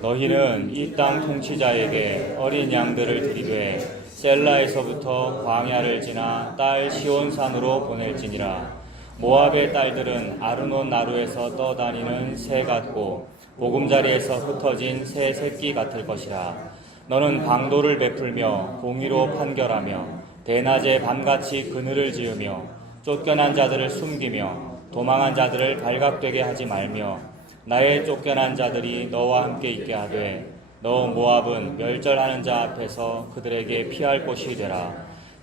너희는 이 땅 통치자에게 어린 양들을 드리되 셀라에서부터 광야를 지나 딸 시온산으로 보낼지니라. 모압의 딸들은 아르논 나루에서 떠다니는 새 같고 보금자리에서 흩어진 새 새끼 같을 것이라. 너는 강도를 베풀며 공의로 판결하며 대낮에 밤같이 그늘을 지으며 쫓겨난 자들을 숨기며 도망한 자들을 발각되게 하지 말며 나의 쫓겨난 자들이 너와 함께 있게 하되 너 모압은 멸절하는 자 앞에서 그들에게 피할 곳이 되라.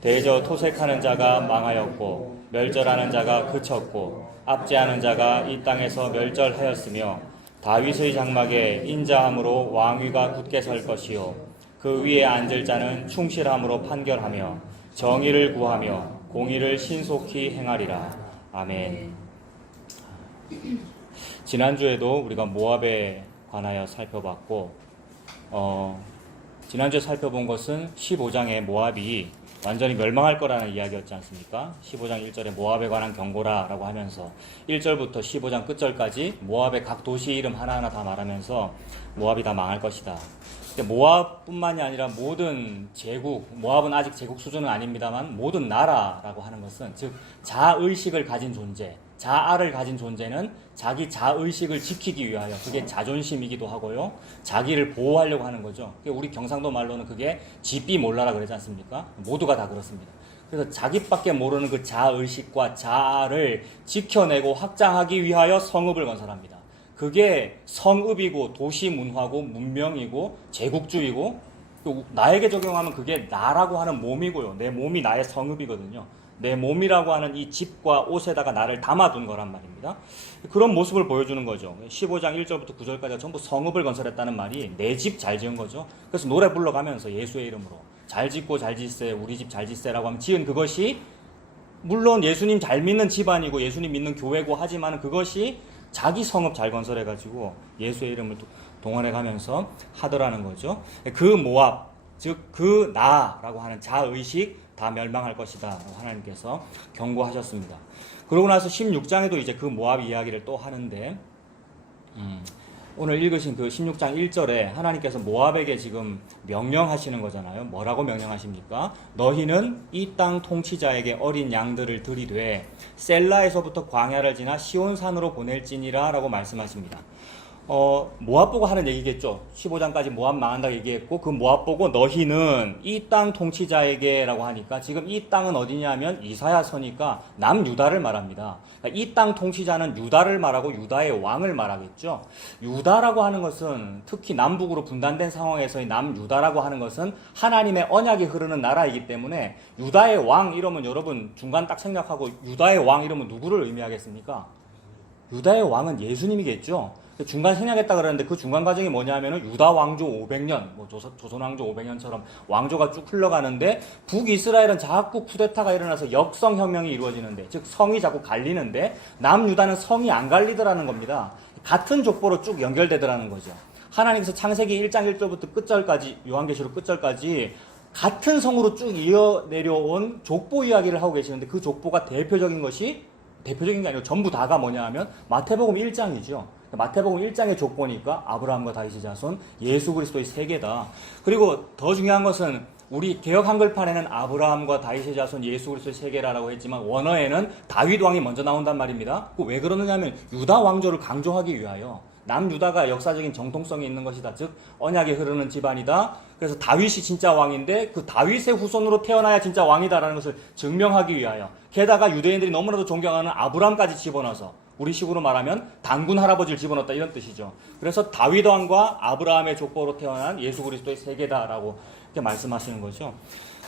대저 토색하는 자가 망하였고 멸절하는 자가 그쳤고 압제하는 자가 이 땅에서 멸절하였으며 다윗의 장막에 인자함으로 왕위가 굳게 설 것이요 그 위에 앉을 자는 충실함으로 판결하며 정의를 구하며 공의를 신속히 행하리라. 아멘. 지난주에도 우리가 모압에 관하여 살펴봤고 지난주에 살펴본 것은 15장의 모압이 완전히 멸망할 거라는 이야기였지 않습니까? 15장 1절에 모압에 관한 경고라라고 하면서 1절부터 15장 끝절까지 모압의 각 도시 이름 하나하나 다 말하면서 모압이 다 망할 것이다. 근데 모압뿐만이 아니라 모든 제국, 모압은 아직 제국 수준은 아닙니다만 모든 나라라고 하는 것은 즉 자의식을 가진 존재, 자아를 가진 존재는 자기 자의식을 지키기 위하여 그게 자존심이기도 하고요. 자기를 보호하려고 하는 거죠. 우리 경상도 말로는 그게 지삐 몰라라 그러지 않습니까? 모두가 다 그렇습니다. 그래서 자기밖에 모르는 그 자의식과 자아를 지켜내고 확장하기 위하여 성읍을 건설합니다. 그게 성읍이고 도시 문화고 문명이고 제국주의고 또 나에게 적용하면 그게 나라고 하는 몸이고요. 내 몸이 나의 성읍이거든요. 내 몸이라고 하는 이 집과 옷에다가 나를 담아둔 거란 말입니다. 그런 모습을 보여주는 거죠. 15장 1절부터 9절까지 전부 성읍을 건설했다는 말이 내 집 잘 지은 거죠. 그래서 노래 불러가면서 예수의 이름으로 잘 짓고 잘 짓세 우리 집 잘 짓세라고 하면 지은 그것이 물론 예수님 잘 믿는 집안이고 예수님 믿는 교회고 하지만 그것이 자기 성읍 잘 건설해가지고 예수의 이름을 동원해가면서 하더라는 거죠. 그 모압, 즉 그 나라고 하는 자의식 다 멸망할 것이다 하나님께서 경고하셨습니다. 그러고 나서 16장에도 이제 그 모압 이야기를 또 하는데 오늘 읽으신 그 16장 1절에 하나님께서 모압에게 지금 명령하시는 거잖아요. 뭐라고 명령하십니까? 너희는 이 땅 통치자에게 어린 양들을 들이되 셀라에서부터 광야를 지나 시온산으로 보낼지니라 라고 말씀하십니다. 모압 보고 하는 얘기겠죠. 15장까지 모압 망한다고 얘기했고 그 모압 보고 너희는 이 땅 통치자에게 라고 하니까 지금 이 땅은 어디냐면 이사야서니까 남유다를 말합니다. 그러니까 이 땅 통치자는 유다를 말하고 유다의 왕을 말하겠죠. 유다라고 하는 것은 특히 남북으로 분단된 상황에서의 남유다라고 하는 것은 하나님의 언약이 흐르는 나라이기 때문에 유다의 왕 이러면 여러분 중간 딱 생략하고 유다의 왕 이러면 누구를 의미하겠습니까? 유다의 왕은 예수님이겠죠. 중간 생략했다 그러는데 그 중간 과정이 뭐냐면은 유다 왕조 500년, 뭐 조선 왕조 500년처럼 왕조가 쭉 흘러가는데 북이스라엘은 자꾸 쿠데타가 일어나서 역성 혁명이 이루어지는데, 즉 성이 자꾸 갈리는데 남유다는 성이 안 갈리더라는 겁니다. 같은 족보로 쭉 연결되더라는 거죠. 하나님께서 창세기 1장 1절부터 끝절까지, 요한계시록 끝절까지 같은 성으로 쭉 이어내려온 족보 이야기를 하고 계시는데 그 족보가 대표적인 게 아니고 전부 다가 뭐냐 하면 마태복음 1장이죠. 마태복음 1장의 족보니까 아브라함과 다윗의 자손, 예수 그리스도의 세계다. 그리고 더 중요한 것은 우리 개역 한글판에는 아브라함과 다윗의 자손, 예수 그리스도의 세계라고 했지만 원어에는 다윗 왕이 먼저 나온단 말입니다. 왜 그러느냐 하면 유다 왕조를 강조하기 위하여 남유다가 역사적인 정통성이 있는 것이다. 즉 언약이 흐르는 집안이다. 그래서 다윗이 진짜 왕인데 그 다윗의 후손으로 태어나야 진짜 왕이다라는 것을 증명하기 위하여, 게다가 유대인들이 너무나도 존경하는 아브람까지 집어넣어서 우리식으로 말하면 단군 할아버지를 집어넣었다 이런 뜻이죠. 그래서 다윗 왕과 아브라함의 족보로 태어난 예수 그리스도의 세계다라고 이렇게 말씀하시는 거죠.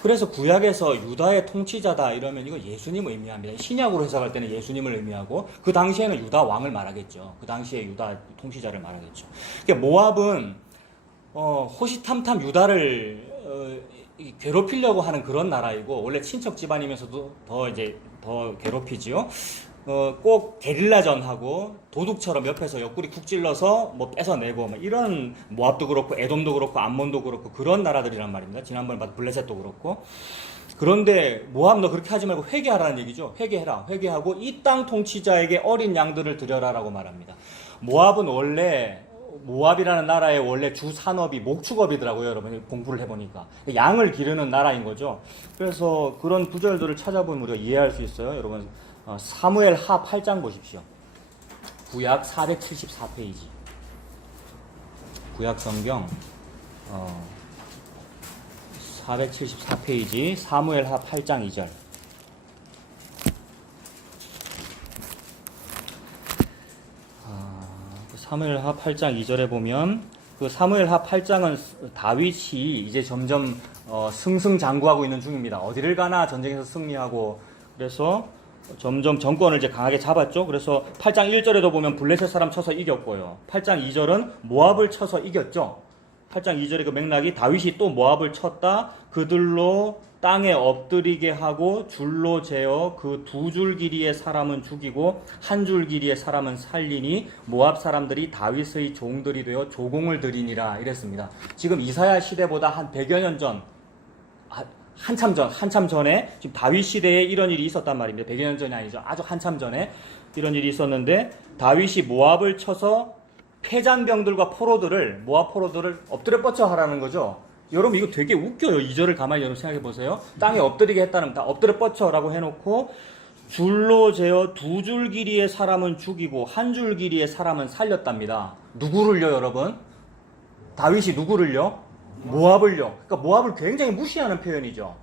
그래서 구약에서 유다의 통치자다 이러면 이거 예수님을 의미합니다. 신약으로 해석할 때는 예수님을 의미하고 그 당시에는 유다 왕을 말하겠죠. 그 당시에 유다 통치자를 말하겠죠. 그러니까 모압은 호시탐탐 유다를 괴롭히려고 하는 그런 나라이고, 원래 친척 집안이면서도 더 괴롭히지요. 꼭 게릴라전하고 도둑처럼 옆에서 옆구리 쿡 찔러서 뭐 뺏어내고 뭐 이런, 모압도 그렇고 에돔도 그렇고 암몬도 그렇고 그런 나라들이란 말입니다. 지난번에 봤던 블레셋도 그렇고. 그런데 모압 너 그렇게 하지 말고 회개하라는 얘기죠. 회개해라. 회개하고 이 땅 통치자에게 어린 양들을 드려라라고 말합니다. 모압은 원래 모압이라는 나라의 원래 주 산업이 목축업이더라고요, 여러분. 공부를 해보니까. 양을 기르는 나라인 거죠. 그래서 그런 구절들을 찾아보면 우리가 이해할 수 있어요. 여러분, 사무엘 하 8장 보십시오. 구약 474페이지. 구약 성경 474페이지 사무엘 하 8장 2절. 사무엘하 8장 2절에 보면 그 사무엘하 8장은 다윗이 이제 점점 승승장구하고 있는 중입니다. 어디를 가나 전쟁에서 승리하고 그래서 점점 정권을 이제 강하게 잡았죠. 그래서 8장 1절에도 보면 블레셋 사람 쳐서 이겼고요. 8장 2절은 모압을 쳐서 이겼죠. 8장 2절의 그 맥락이 다윗이 또 모압을 쳤다. 그들로 땅에 엎드리게 하고 줄로 재어 그 2줄 길이의 사람은 죽이고 1줄 길이의 사람은 살리니 모압 사람들이 다윗의 종들이 되어 조공을 드리니라 이랬습니다. 지금 이사야 시대보다 한 100여 년 전, 한참 전에 지금 다윗 시대에 이런 일이 있었단 말입니다. 100여 년 전이 아니죠. 아주 한참 전에 이런 일이 있었는데 다윗이 모압을 쳐서 패잔병들과 포로들을 모압 포로들을 엎드려 뻗쳐 하라는 거죠. 여러분 이거 되게 웃겨요. 2절을 가만히 여러분 생각해 보세요. 땅에 엎드리게 했다는 다 엎드려 뻗쳐라고 해놓고 줄로 재어 2줄 길이의 사람은 죽이고 1줄 길이의 사람은 살렸답니다. 누구를요, 여러분? 다윗이 누구를요? 모압을요. 그러니까 모압을 굉장히 무시하는 표현이죠.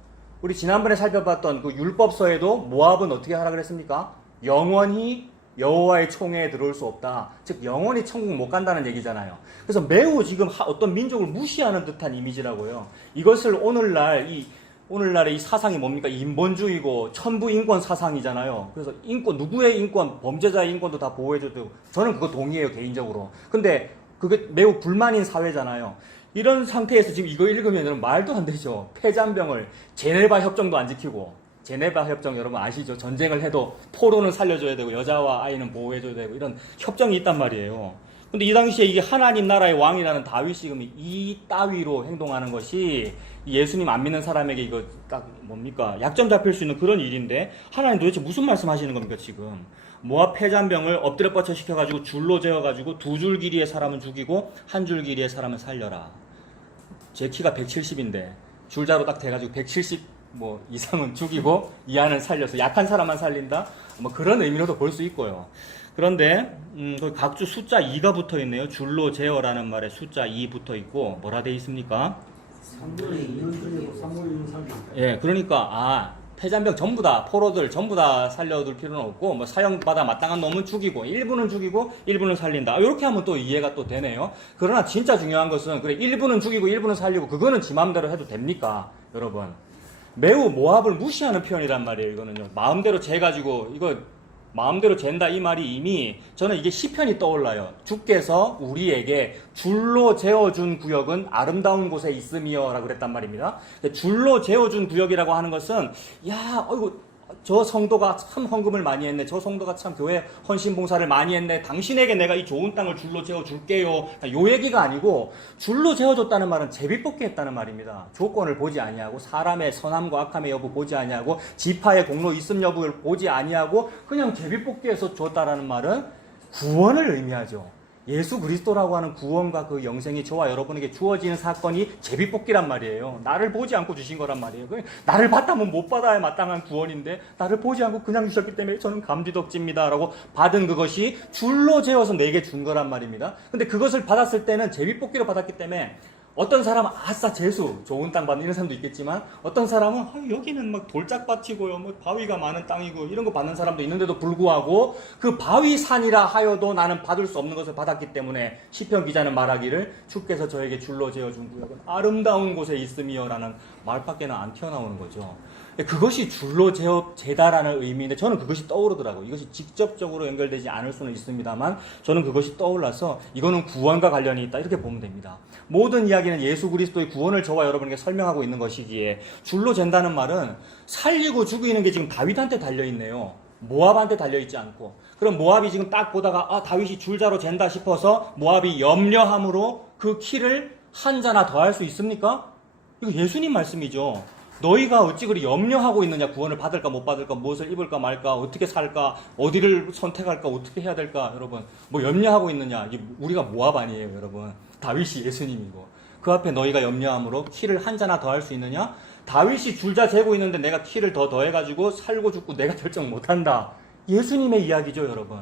우리 지난번에 살펴봤던 그 율법서에도 모압은 어떻게 하라 그랬습니까? 영원히 여호와의 총회에 들어올 수 없다. 즉 영원히 천국 못 간다는 얘기잖아요. 그래서 매우 지금 어떤 민족을 무시하는 듯한 이미지라고요. 이것을 오늘날의 이 사상이 뭡니까? 인본주의고 천부인권 사상이잖아요. 그래서 인권, 누구의 인권, 범죄자의 인권도 다 보호해줘도 되고 저는 그거 동의해요, 개인적으로. 근데 그게 매우 불만인 사회잖아요. 이런 상태에서 지금 이거 읽으면 말도 안 되죠. 패잔병을 제네바 협정도 안 지키고 제네바 협정 여러분 아시죠? 전쟁을 해도 포로는 살려줘야 되고 여자와 아이는 보호해줘야 되고 이런 협정이 있단 말이에요. 근데 이 당시에 이게 하나님 나라의 왕이라는 다윗이 지금 이 따위로 행동하는 것이 예수님 안 믿는 사람에게 이거 딱 뭡니까? 약점 잡힐 수 있는 그런 일인데 하나님 도대체 무슨 말씀 하시는 겁니까 지금? 모압 패잔병을 엎드려 뻗쳐 시켜가지고 줄로 재어가지고 2줄 길이의 사람은 죽이고 1줄 길이의 사람은 살려라. 제 키가 170인데 줄자로 딱 돼가지고 170 이상은 죽이고 이하는 살려서 약한 사람만 살린다? 그런 의미로도 볼 수 있고요. 그런데 각주 숫자 2가 붙어 있네요. 줄로 재어라는 말에 숫자 2 붙어 있고 뭐라 돼 있습니까? 3분의 2는 살리고 3분의 1은 살리고. 예, 그러니까 패잔병 전부 다 포로들 전부 다 살려둘 필요는 없고 사형받아 마땅한 놈은 죽이고 일부는 죽이고 일부는 살린다. 이렇게 하면 또 이해가 또 되네요. 그러나 진짜 중요한 것은 그래 일부는 죽이고 일부는 살리고 그거는 지 마음대로 해도 됩니까, 여러분? 매우 모압을 무시하는 표현이란 말이에요. 이거는요. 마음대로 재가지고 이거 마음대로 잰다 이 말이 이미 저는 이게 시편이 떠올라요. 주께서 우리에게 줄로 재어준 구역은 아름다운 곳에 있음이여라고 그랬단 말입니다. 줄로 재어준 구역이라고 하는 것은 어이구 저 성도가 참 헌금을 많이 했네. 저 성도가 참 교회 헌신봉사를 많이 했네. 당신에게 내가 이 좋은 땅을 줄로 재어줄게요. 요 얘기가 아니고 줄로 재어줬다는 말은 제비뽑기 했다는 말입니다. 조건을 보지 아니하고 사람의 선함과 악함의 여부 보지 아니하고 지파의 공로 있음 여부를 보지 아니하고 그냥 제비뽑기해서 줬다라는 말은 구원을 의미하죠. 예수 그리스도라고 하는 구원과 그 영생이 저와 여러분에게 주어지는 사건이 제비뽑기란 말이에요. 나를 보지 않고 주신 거란 말이에요. 나를 받다면 못 받아야 마땅한 구원인데 나를 보지 않고 그냥 주셨기 때문에 저는 감지덕지입니다 라고 받은 그것이 줄로 재어서 내게 준 거란 말입니다. 근데 그것을 받았을 때는 제비뽑기로 받았기 때문에 어떤 사람은 아싸 재수 좋은 땅 받는 이런 사람도 있겠지만 어떤 사람은 여기는 막 돌짝밭이고요 바위가 많은 땅이고 이런 거 받는 사람도 있는데도 불구하고 그 바위산이라 하여도 나는 받을 수 없는 것을 받았기 때문에 시편 기자는 말하기를 주께서 저에게 줄로 재어준 구역은 아름다운 곳에 있음이여 라는 말밖에는 안 튀어나오는 거죠. 그것이 줄로 재다라는 의미인데 저는 그것이 떠오르더라고요. 이것이 직접적으로 연결되지 않을 수는 있습니다만 저는 그것이 떠올라서 이거는 구원과 관련이 있다 이렇게 보면 됩니다. 모든 이야기는 예수 그리스도의 구원을 저와 여러분에게 설명하고 있는 것이기에 줄로 잰다는 말은 살리고 죽이는 게 지금 다윗한테 달려있네요. 모압한테 달려있지 않고. 그럼 모압이 지금 딱 보다가 다윗이 줄자로 잰다 싶어서 모압이 염려함으로 그 키를 한 자나 더 할 수 있습니까? 이거 예수님 말씀이죠. 너희가 어찌 그리 염려하고 있느냐? 구원을 받을까 못 받을까, 무엇을 입을까 말까, 어떻게 살까, 어디를 선택할까, 어떻게 해야 될까, 여러분. 뭐 염려하고 있느냐? 이게 우리가 모압 아니에요, 여러분. 다윗이 예수님이고. 그 앞에 너희가 염려함으로 키를 한 자나 더 할 수 있느냐? 다윗이 줄자 재고 있는데 내가 키를 더 더해가지고 살고 죽고 내가 결정 못한다. 예수님의 이야기죠, 여러분.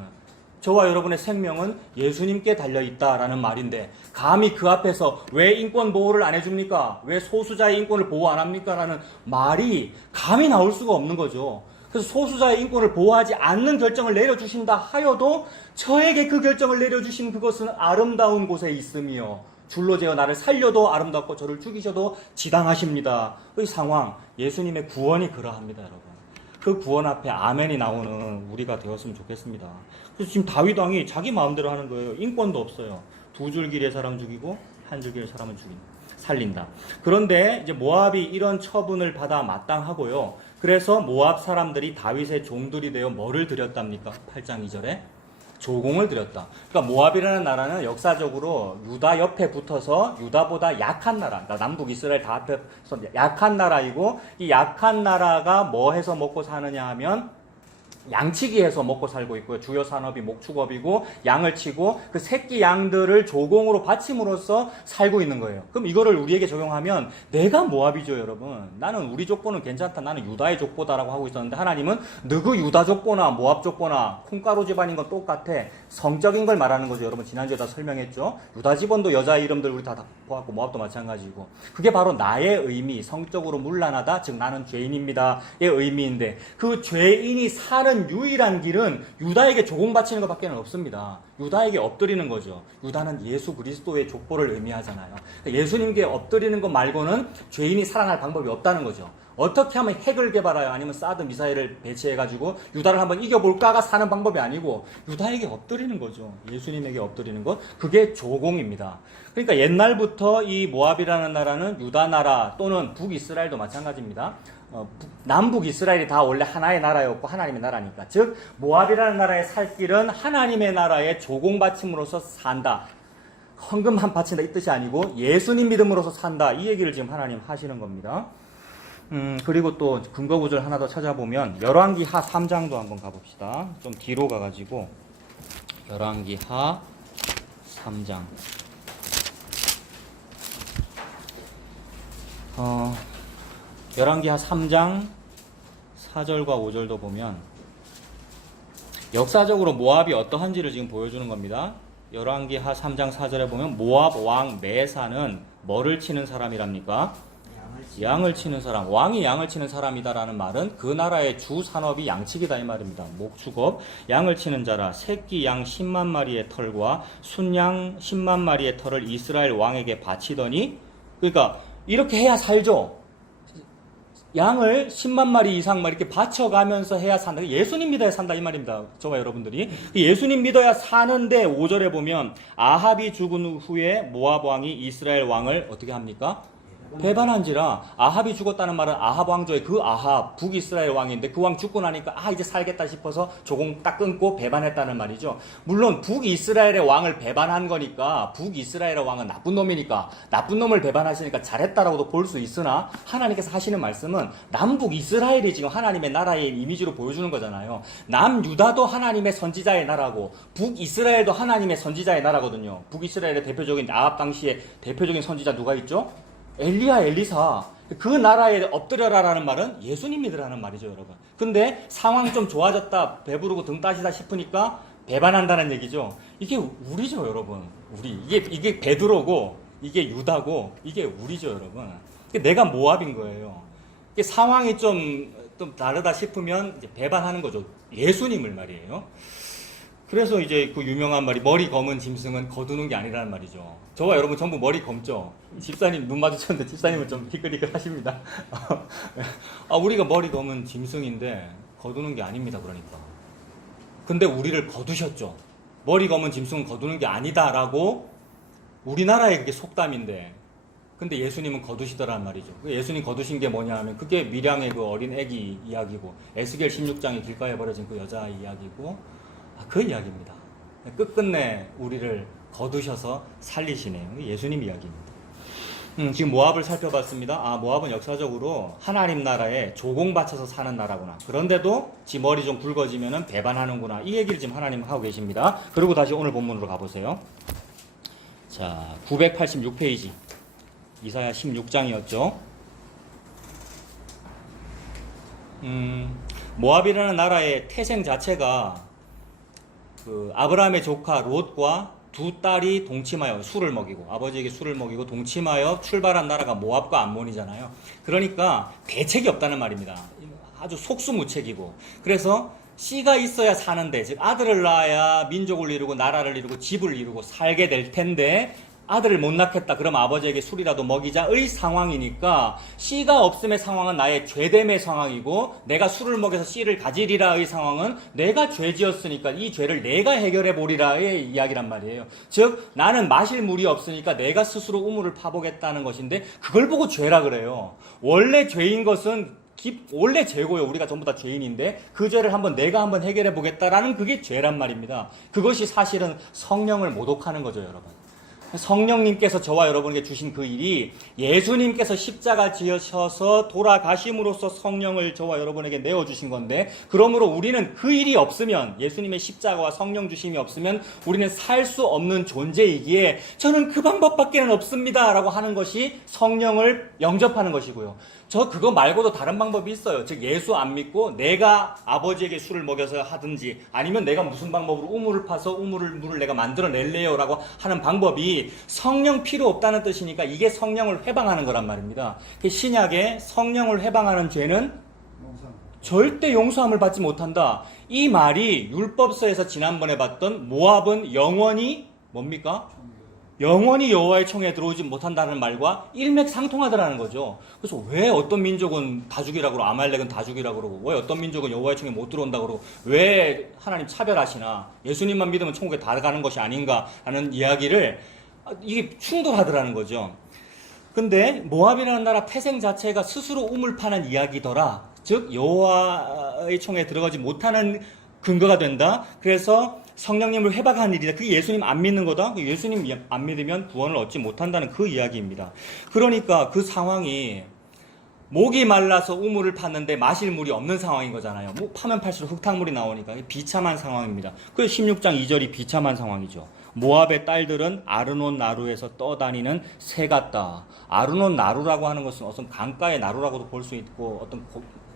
저와 여러분의 생명은 예수님께 달려있다라는 말인데 감히 그 앞에서 왜 인권 보호를 안 해줍니까? 왜 소수자의 인권을 보호 안 합니까? 라는 말이 감히 나올 수가 없는 거죠. 그래서 소수자의 인권을 보호하지 않는 결정을 내려주신다 하여도 저에게 그 결정을 내려주신 그것은 아름다운 곳에 있으며 줄로 재어 나를 살려도 아름답고 저를 죽이셔도 지당하십니다. 이 상황, 예수님의 구원이 그러합니다, 여러분. 그 구원 앞에 아멘이 나오는 우리가 되었으면 좋겠습니다. 그래서 지금 다윗 왕이 자기 마음대로 하는 거예요. 인권도 없어요. 두 줄기리의 사람 죽이고 한 줄기리의 사람은 살린다. 그런데 이제 모압이 이런 처분을 받아 마땅하고요. 그래서 모압 사람들이 다윗의 종들이 되어 뭐를 드렸답니까? 8장 2절에 조공을 드렸다. 그러니까 모압이라는 나라는 역사적으로 유다 옆에 붙어서 유다보다 약한 나라, 그러니까 남북 이스라엘 다 앞에서 약한 나라이고, 이 약한 나라가 뭐 해서 먹고 사느냐 하면 양치기 해서 먹고 살고 있고요. 주요 산업이 목축업이고 양을 치고 그 새끼 양들을 조공으로 바침으로써 살고 있는 거예요. 그럼 이거를 우리에게 적용하면 내가 모압이죠, 여러분. 나는 우리 족보는 괜찮다. 나는 유다의 족보다라고 하고 있었는데 하나님은 너그 유다 족보나 모압 족보나 콩가루 집안인 건 똑같아. 성적인 걸 말하는 거죠. 여러분 지난주에 다 설명했죠. 유다 집안도 여자 이름들 우리 다 보았고 모압도 마찬가지고. 그게 바로 나의 의미, 성적으로 문란하다. 즉 나는 죄인입니다의 의미인데 그 죄인이 사는 유일한 길은 유다에게 조공 바치는 것밖에 없습니다. 유다에게 엎드리는 거죠. 유다는 예수 그리스도의 족보를 의미하잖아요. 예수님께 엎드리는 것 말고는 죄인이 살아날 방법이 없다는 거죠. 어떻게 하면 핵을 개발하여 아니면 사드 미사일을 배치해가지고 유다를 한번 이겨볼까가 사는 방법이 아니고 유다에게 엎드리는 거죠. 예수님에게 엎드리는 것. 그게 조공입니다. 그러니까 옛날부터 이 모압이라는 나라는 유다 나라 또는 북이스라엘도 마찬가지입니다. 남북 이스라엘이 다 원래 하나의 나라였고 하나님의 나라니까. 즉 모압이라는 나라의 살 길은 하나님의 나라의 조공 바침으로서 산다. 헌금만 바친다 이 뜻이 아니고 예수님 믿음으로서 산다. 이 얘기를 지금 하나님 하시는 겁니다. 그리고 또 근거 구절 하나 더 찾아보면 열왕기하 3장도 한번 가봅시다. 좀 뒤로 가가지고 열왕기하 3장. 열왕기하 3장 4절과 5절도 보면 역사적으로 모압이 어떠한지를 지금 보여주는 겁니다. 열왕기하 3장 4절에 보면 모압 왕 메사는 뭐를 치는 사람이랍니까? 양을 치는 사람. 왕이 양을 치는 사람이다라는 말은 그 나라의 주 산업이 양치기다 이 말입니다. 목축업. 양을 치는 자라 새끼 양 10만 마리의 털과 순양 10만 마리의 털을 이스라엘 왕에게 바치더니, 그러니까 이렇게 해야 살죠. 양을 10만 마리 이상 이렇게 바쳐가면서 해야 산다. 예수님 믿어야 산다 이 말입니다. 저와 여러분들이. 예수님 믿어야 사는데 5절에 보면 아합이 죽은 후에 모압 왕이 이스라엘 왕을 어떻게 합니까? 배반한지라. 아합이 죽었다는 말은 아합 왕조의 그 아합 북이스라엘 왕인데 그 왕 죽고 나니까 이제 살겠다 싶어서 조공 딱 끊고 배반했다는 말이죠. 물론 북이스라엘의 왕을 배반한 거니까 북이스라엘의 왕은 나쁜 놈이니까 나쁜 놈을 배반하시니까 잘했다라고도 볼 수 있으나 하나님께서 하시는 말씀은 남북 이스라엘이 지금 하나님의 나라의 이미지로 보여주는 거잖아요. 남유다도 하나님의 선지자의 나라고 북이스라엘도 하나님의 선지자의 나라거든요. 북이스라엘의 대표적인 아합 당시의 대표적인 선지자 누가 있죠? 엘리야, 엘리사. 그 나라에 엎드려라라는 말은 예수님 믿으라는 말이죠, 여러분. 근데 상황 좀 좋아졌다, 배부르고 등 따시다 싶으니까 배반한다는 얘기죠. 이게 우리죠, 여러분. 우리. 이게 베드로고, 이게 유다고, 이게 우리죠, 여러분. 내가 모압인 거예요. 이게 상황이 좀 다르다 싶으면 이제 배반하는 거죠. 예수님을 말이에요. 그래서 이제 그 유명한 말이 머리 검은 짐승은 거두는 게 아니라는 말이죠. 저와 여러분 전부 머리 검죠. 집사님 눈 마주쳤는데 집사님은 좀 희끌희끌 하십니다. 우리가 머리 검은 짐승인데 거두는 게 아닙니다. 그러니까. 근데 우리를 거두셨죠. 머리 검은 짐승은 거두는 게 아니다라고 우리나라의 그게 속담인데 근데 예수님은 거두시더란 말이죠. 예수님 거두신 게 뭐냐 하면 그게 밀양의 그 어린 애기 이야기고 에스겔 16장에 길가에 버려진 그 여자 이야기고 그 이야기입니다. 끝끝내 우리를 거두셔서 살리시네요. 예수님 이야기입니다. 지금 모압을 살펴봤습니다. 아, 모압은 역사적으로 하나님 나라에 조공 바쳐서 사는 나라구나. 그런데도 지 머리 좀 굵어지면은 배반하는구나. 이 얘기를 지금 하나님 하고 계십니다. 그리고 다시 오늘 본문으로 가보세요. 자, 986페이지. 이사야 16장이었죠. 모압이라는 나라의 태생 자체가 그 아브라함의 조카 롯과 두 딸이 동침하여 술을 먹이고 아버지에게 술을 먹이고 동침하여 출발한 나라가 모압과 암몬이잖아요. 그러니까 대책이 없다는 말입니다. 아주 속수무책이고 그래서 씨가 있어야 사는데 즉 아들을 낳아야 민족을 이루고 나라를 이루고 집을 이루고 살게 될 텐데 아들을 못 낳겠다. 그럼 아버지에게 술이라도 먹이자의 상황이니까 씨가 없음의 상황은 나의 죄됨의 상황이고 내가 술을 먹여서 씨를 가지리라의 상황은 내가 죄지었으니까 이 죄를 내가 해결해 보리라의 이야기란 말이에요. 즉 나는 마실 물이 없으니까 내가 스스로 우물을 파보겠다는 것인데 그걸 보고 죄라 그래요. 원래 죄인 것은 원래 죄고요. 우리가 전부 다 죄인인데 그 죄를 내가 한번 해결해 보겠다라는 그게 죄란 말입니다. 그것이 사실은 성령을 모독하는 거죠, 여러분. 성령님께서 저와 여러분에게 주신 그 일이 예수님께서 십자가 지으셔서 돌아가심으로써 성령을 저와 여러분에게 내어주신 건데 그러므로 우리는 그 일이 없으면 예수님의 십자가와 성령 주심이 없으면 우리는 살 수 없는 존재이기에 저는 그 방법밖에는 없습니다 라고 하는 것이 성령을 영접하는 것이고요. 저 그거 말고도 다른 방법이 있어요. 즉 예수 안 믿고 내가 아버지에게 술을 먹여서 하든지 아니면 내가 무슨 방법으로 우물을 파서 물을 내가 만들어낼래요 라고 하는 방법이 성령 필요 없다는 뜻이니까 이게 성령을 회방하는 거란 말입니다. 신약에 성령을 회방하는 죄는 절대 용서함을 받지 못한다. 이 말이 율법서에서 지난번에 봤던 모압은 영원히 뭡니까? 영원히 여호와의 총에 들어오지 못한다는 말과 일맥상통하더라는 거죠. 그래서 왜 어떤 민족은 다 죽이라고 그러고 아말렉은 다 죽이라고 그러고 왜 어떤 민족은 여호와의 총에 못 들어온다고 그러고 왜 하나님 차별하시나 예수님만 믿으면 천국에 다 가는 것이 아닌가 하는 이야기를 이게 충돌하더라는 거죠. 근데 모압이라는 나라 태생 자체가 스스로 우물 파는 이야기더라. 즉 여호와의 총에 들어가지 못하는 근거가 된다. 그래서 성령님을 회박한 일이다. 그게 예수님 안 믿는 거다. 예수님 안 믿으면 구원을 얻지 못한다는 그 이야기입니다. 그러니까 그 상황이 목이 말라서 우물을 팠는데 마실 물이 없는 상황인 거잖아요. 뭐 파면 팔수록 흙탕물이 나오니까 비참한 상황입니다. 그래서 16장 2절이 비참한 상황이죠. 모압의 딸들은 아르논 나루에서 떠다니는 새 같다. 아르논 나루라고 하는 것은 어떤 강가의 나루라고도 볼 수 있고 어떤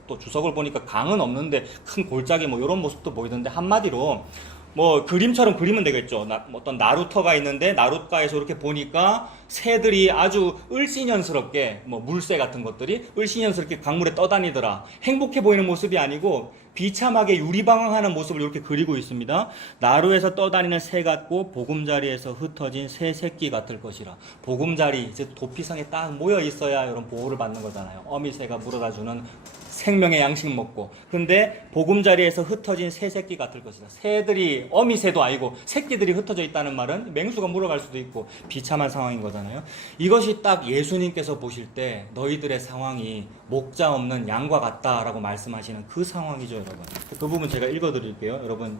또 주석을 보니까 강은 없는데 큰 골짜기 뭐 이런 모습도 보이던데 한마디로 뭐 그림처럼 그리면 되겠죠. 어떤 나루터가 있는데 나룻가에서 이렇게 보니까 새들이 아주 을씨년스럽게 뭐 물새 같은 것들이 을씨년스럽게 강물에 떠다니더라. 행복해 보이는 모습이 아니고 비참하게 유리방황하는 모습을 이렇게 그리고 있습니다. 나루에서 떠다니는 새 같고 보금자리에서 흩어진 새 새끼 같을 것이라. 보금자리 이제 도피성에 딱 모여 있어야 이런 보호를 받는 거잖아요. 어미새가 물어다 주는 생명의 양식 먹고. 근데 보금자리에서 흩어진 새 새끼 같을 것이다. 새들이 어미새도 아니고 새끼들이 흩어져 있다는 말은 맹수가 물어갈 수도 있고 비참한 상황인 거잖아요. 이것이 딱 예수님께서 보실 때 너희들의 상황이 목자 없는 양과 같다라고 말씀하시는 그 상황이죠, 여러분. 그 부분 제가 읽어드릴게요. 여러분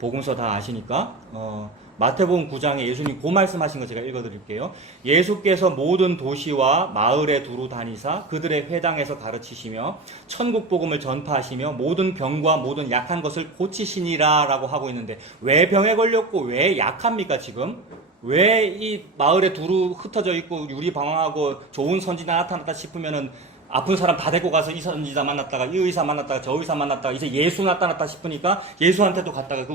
복음서 다 아시니까 마태복음 9장에 예수님 그 말씀하신 거 제가 읽어드릴게요. 예수께서 모든 도시와 마을에 두루 다니사 그들의 회당에서 가르치시며 천국 복음을 전파하시며 모든 병과 모든 약한 것을 고치시니라 라고 하고 있는데 왜 병에 걸렸고 왜 약합니까 지금? 왜 이 마을에 두루 흩어져 있고 유리방황하고 좋은 선지자 나타났다 싶으면은 아픈 사람 다 데리고 가서 이 선지자 만났다가 이 의사 만났다가 저 의사 만났다가 이제 예수 나타났다 싶으니까 예수한테도 갔다가 그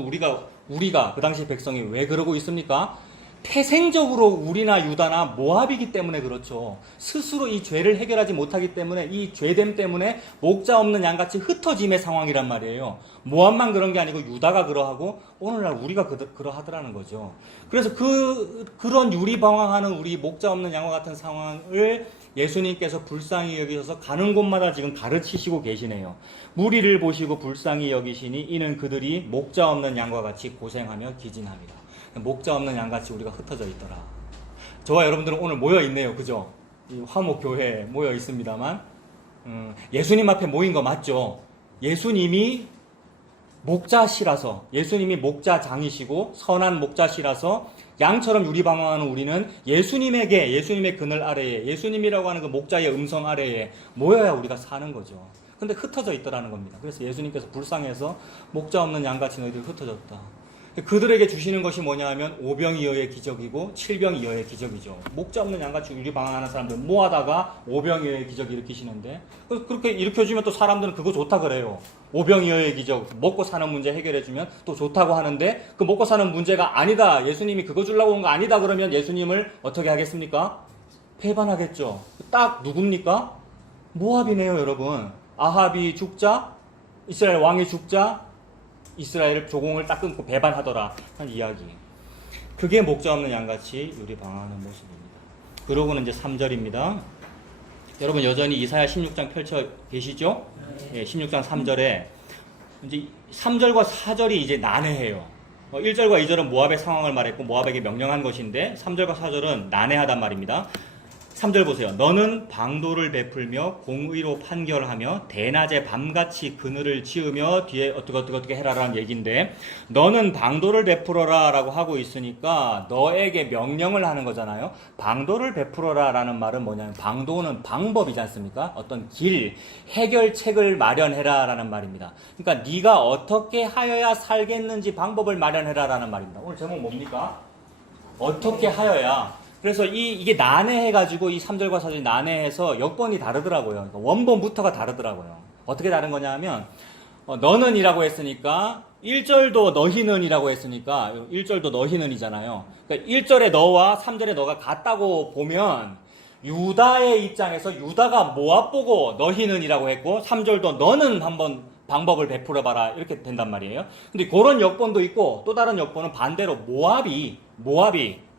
우리가 그 당시 백성이 왜 그러고 있습니까? 태생적으로 우리나 유다나 모압이기 때문에 그렇죠. 스스로 이 죄를 해결하지 못하기 때문에 이 죄됨 때문에 목자 없는 양같이 흩어짐의 상황이란 말이에요. 모압만 그런 게 아니고 유다가 그러하고 오늘날 우리가 그러하더라는 거죠. 그래서 그런 유리방황하는 우리 목자 없는 양과 같은 상황을 예수님께서 불쌍히 여기셔서 가는 곳마다 지금 가르치시고 계시네요. 무리를 보시고 불쌍히 여기시니 이는 그들이 목자 없는 양과 같이 고생하며 기진합니다. 목자 없는 양같이 우리가 흩어져 있더라. 저와 여러분들은 오늘 모여 있네요. 그죠? 이 화목교회에 모여 있습니다만 예수님 앞에 모인 거 맞죠? 예수님이 목자시라서, 예수님이 목자장이시고 선한 목자시라서 양처럼 유리방황하는 우리는 예수님에게, 예수님의 그늘 아래에, 예수님이라고 하는 그 목자의 음성 아래에 모여야 우리가 사는 거죠. 근데 흩어져 있더라는 겁니다. 그래서 예수님께서 불쌍해서 목자 없는 양같이 너희들이 흩어졌다. 그들에게 주시는 것이 뭐냐 하면 오병이어의 기적이고 칠병이어의 기적이죠. 목자 없는 양같이 유리방황하는 사람들 모아다가 오병이어의 기적 일으키시는데, 그렇게 일으켜주면 또 사람들은 그거 좋다 그래요. 오병이어의 기적, 먹고 사는 문제 해결해주면 또 좋다고 하는데, 그 먹고 사는 문제가 아니다, 예수님이 그거 주려고 온 거 아니다 그러면 예수님을 어떻게 하겠습니까? 배반하겠죠. 딱 누굽니까? 모압이네요, 여러분. 아합이 죽자, 이스라엘 왕이 죽자, 이스라엘 조공을 딱 끊고 배반하더라 한 이야기. 그게 목자 없는 양같이 유리방황하는 모습입니다. 그러고는 이제 3절입니다. 여러분 여전히 이사야 16장 펼쳐 계시죠? 예, 16장 3절에 이제 3절과 4절이 이제 난해해요. 1절과 2절은 모압의 상황을 말했고 모압에게 명령한 것인데 3절과 4절은 난해하단 말입니다. 3절 보세요. 너는 방도를 베풀며 공의로 판결하며 대낮에 밤같이 그늘을 지으며 뒤에 어떻게 해라라는 얘기인데, 너는 방도를 베풀어라 라고 하고 있으니까 너에게 명령을 하는 거잖아요. 방도를 베풀어라 라는 말은 뭐냐면 방도는 방법이지 않습니까? 어떤 길, 해결책을 마련해라 라는 말입니다. 그러니까 네가 어떻게 하여야 살겠는지 방법을 마련해라 라는 말입니다. 오늘 제목 뭡니까? 어떻게 하여야. 그래서 이게 난해해가지고 이 3절과 4절이 난해해서 역번이 다르더라고요. 그러니까 원본부터가 다르더라고요. 어떻게 다른 거냐 하면, 너는 이라고 했으니까, 1절도 너희는 이라고 했으니까, 1절도 너희는 이잖아요. 그러니까 1절의 너와 3절의 너가 같다고 보면, 유다의 입장에서 유다가 모압 보고 너희는 이라고 했고, 3절도 너는 한번 방법을 베풀어봐라 이렇게 된단 말이에요. 근데 그런 역본도 있고, 또 다른 역본은 반대로 모압이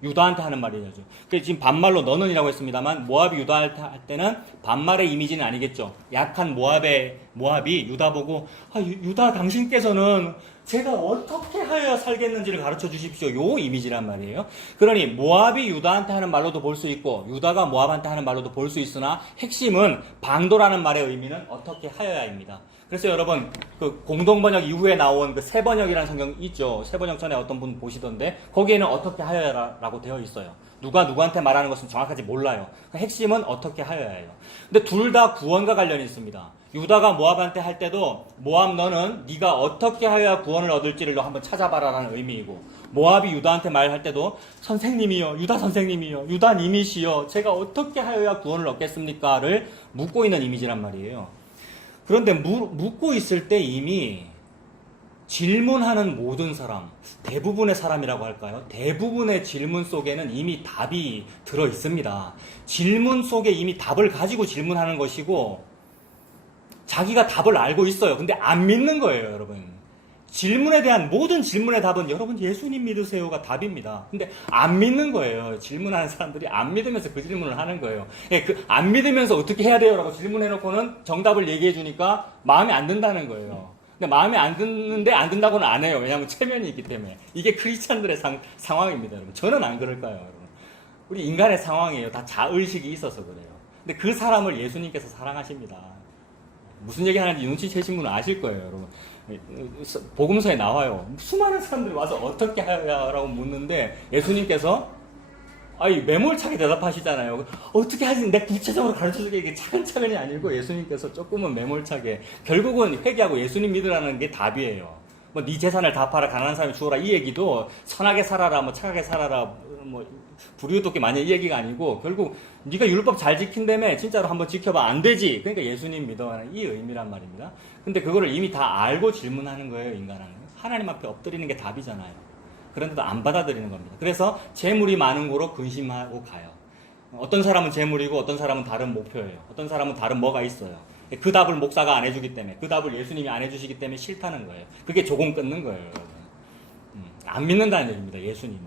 유다한테 하는 말이죠. 그래서 지금 반말로 너는이라고 했습니다만 모압이 유다한테 할 때는 반말의 이미지는 아니겠죠. 약한 모압이 유다 보고, 유다 당신께서는 제가 어떻게 하여야 살겠는지를 가르쳐 주십시오. 요 이미지란 말이에요. 그러니 모압이 유다한테 하는 말로도 볼 수 있고 유다가 모압한테 하는 말로도 볼 수 있으나 핵심은 방도라는 말의 의미는 어떻게 하여야입니다. 그래서 여러분 그 공동번역 이후에 나온 그 새번역이라는 성경 있죠. 새번역 전에 어떤 분 보시던데 거기에는 어떻게 하여야라고 되어 있어요. 누가 누구한테 말하는 것은 정확하지 몰라요. 핵심은 어떻게 하여야예요. 근데 둘 다 구원과 관련이 있습니다. 유다가 모압한테 할 때도 모압 너는 네가 어떻게 하여야 구원을 얻을지를 너 한번 찾아봐라라는 의미이고, 모압이 유다한테 말할 때도 선생님이요, 유다 선생님이요, 유다님이시여, 제가 어떻게 하여야 구원을 얻겠습니까를 묻고 있는 이미지란 말이에요. 그런데 묻고 있을 때 이미 질문하는 모든 사람, 대부분의 사람이라고 할까요? 대부분의 질문 속에는 이미 답이 들어 있습니다. 질문 속에 이미 답을 가지고 질문하는 것이고 자기가 답을 알고 있어요. 근데 안 믿는 거예요, 여러분. 질문에 대한 모든 질문의 답은 여러분 예수님 믿으세요가 답입니다. 근데 안 믿는 거예요. 질문하는 사람들이 안 믿으면서 그 질문을 하는 거예요. 안 믿으면서 어떻게 해야 돼요? 라고 질문해놓고는 정답을 얘기해 주니까 마음에 안 든다는 거예요. 근데 마음에 안 드는데 안 든다고는 안 해요. 왜냐하면 체면이 있기 때문에. 이게 크리스찬들의 상황입니다, 여러분. 저는 안 그럴까요, 여러분? 우리 인간의 상황이에요. 다 자의식이 있어서 그래요. 근데 그 사람을 예수님께서 사랑하십니다. 무슨 얘기 하는지 눈치채신 분은 아실 거예요, 여러분. 복음서에 나와요. 수많은 사람들이 와서 어떻게 하여라고 묻는데 예수님께서 매몰차게 대답하시잖아요. 어떻게 하지? 내가 구체적으로 가르쳐주게 이게 차근차근이 아니고 예수님께서 조금은 매몰차게 결국은 회개하고 예수님 믿으라는 게 답이에요. 뭐 네 재산을 다 팔아 가난한 사람이 주어라 이 얘기도 선하게 살아라 뭐 착하게 살아라 뭐 불의도끼 마냥 이 얘기가 아니고 결국 네가 율법 잘 지킨다며 진짜로 한번 지켜봐 안 되지. 그러니까 예수님 믿어라는 이 의미란 말입니다. 근데 그거를 이미 다 알고 질문하는 거예요, 인간은. 하나님 앞에 엎드리는 게 답이잖아요. 그런데도 안 받아들이는 겁니다. 그래서 재물이 많은 거로 근심하고 가요. 어떤 사람은 재물이고 어떤 사람은 다른 목표예요. 어떤 사람은 다른 뭐가 있어요. 그 답을 목사가 안 해주기 때문에, 그 답을 예수님이 안 해주시기 때문에 싫다는 거예요. 그게 조공 끊는 거예요, 여러분. 안 믿는다는 얘기입니다, 예수님을.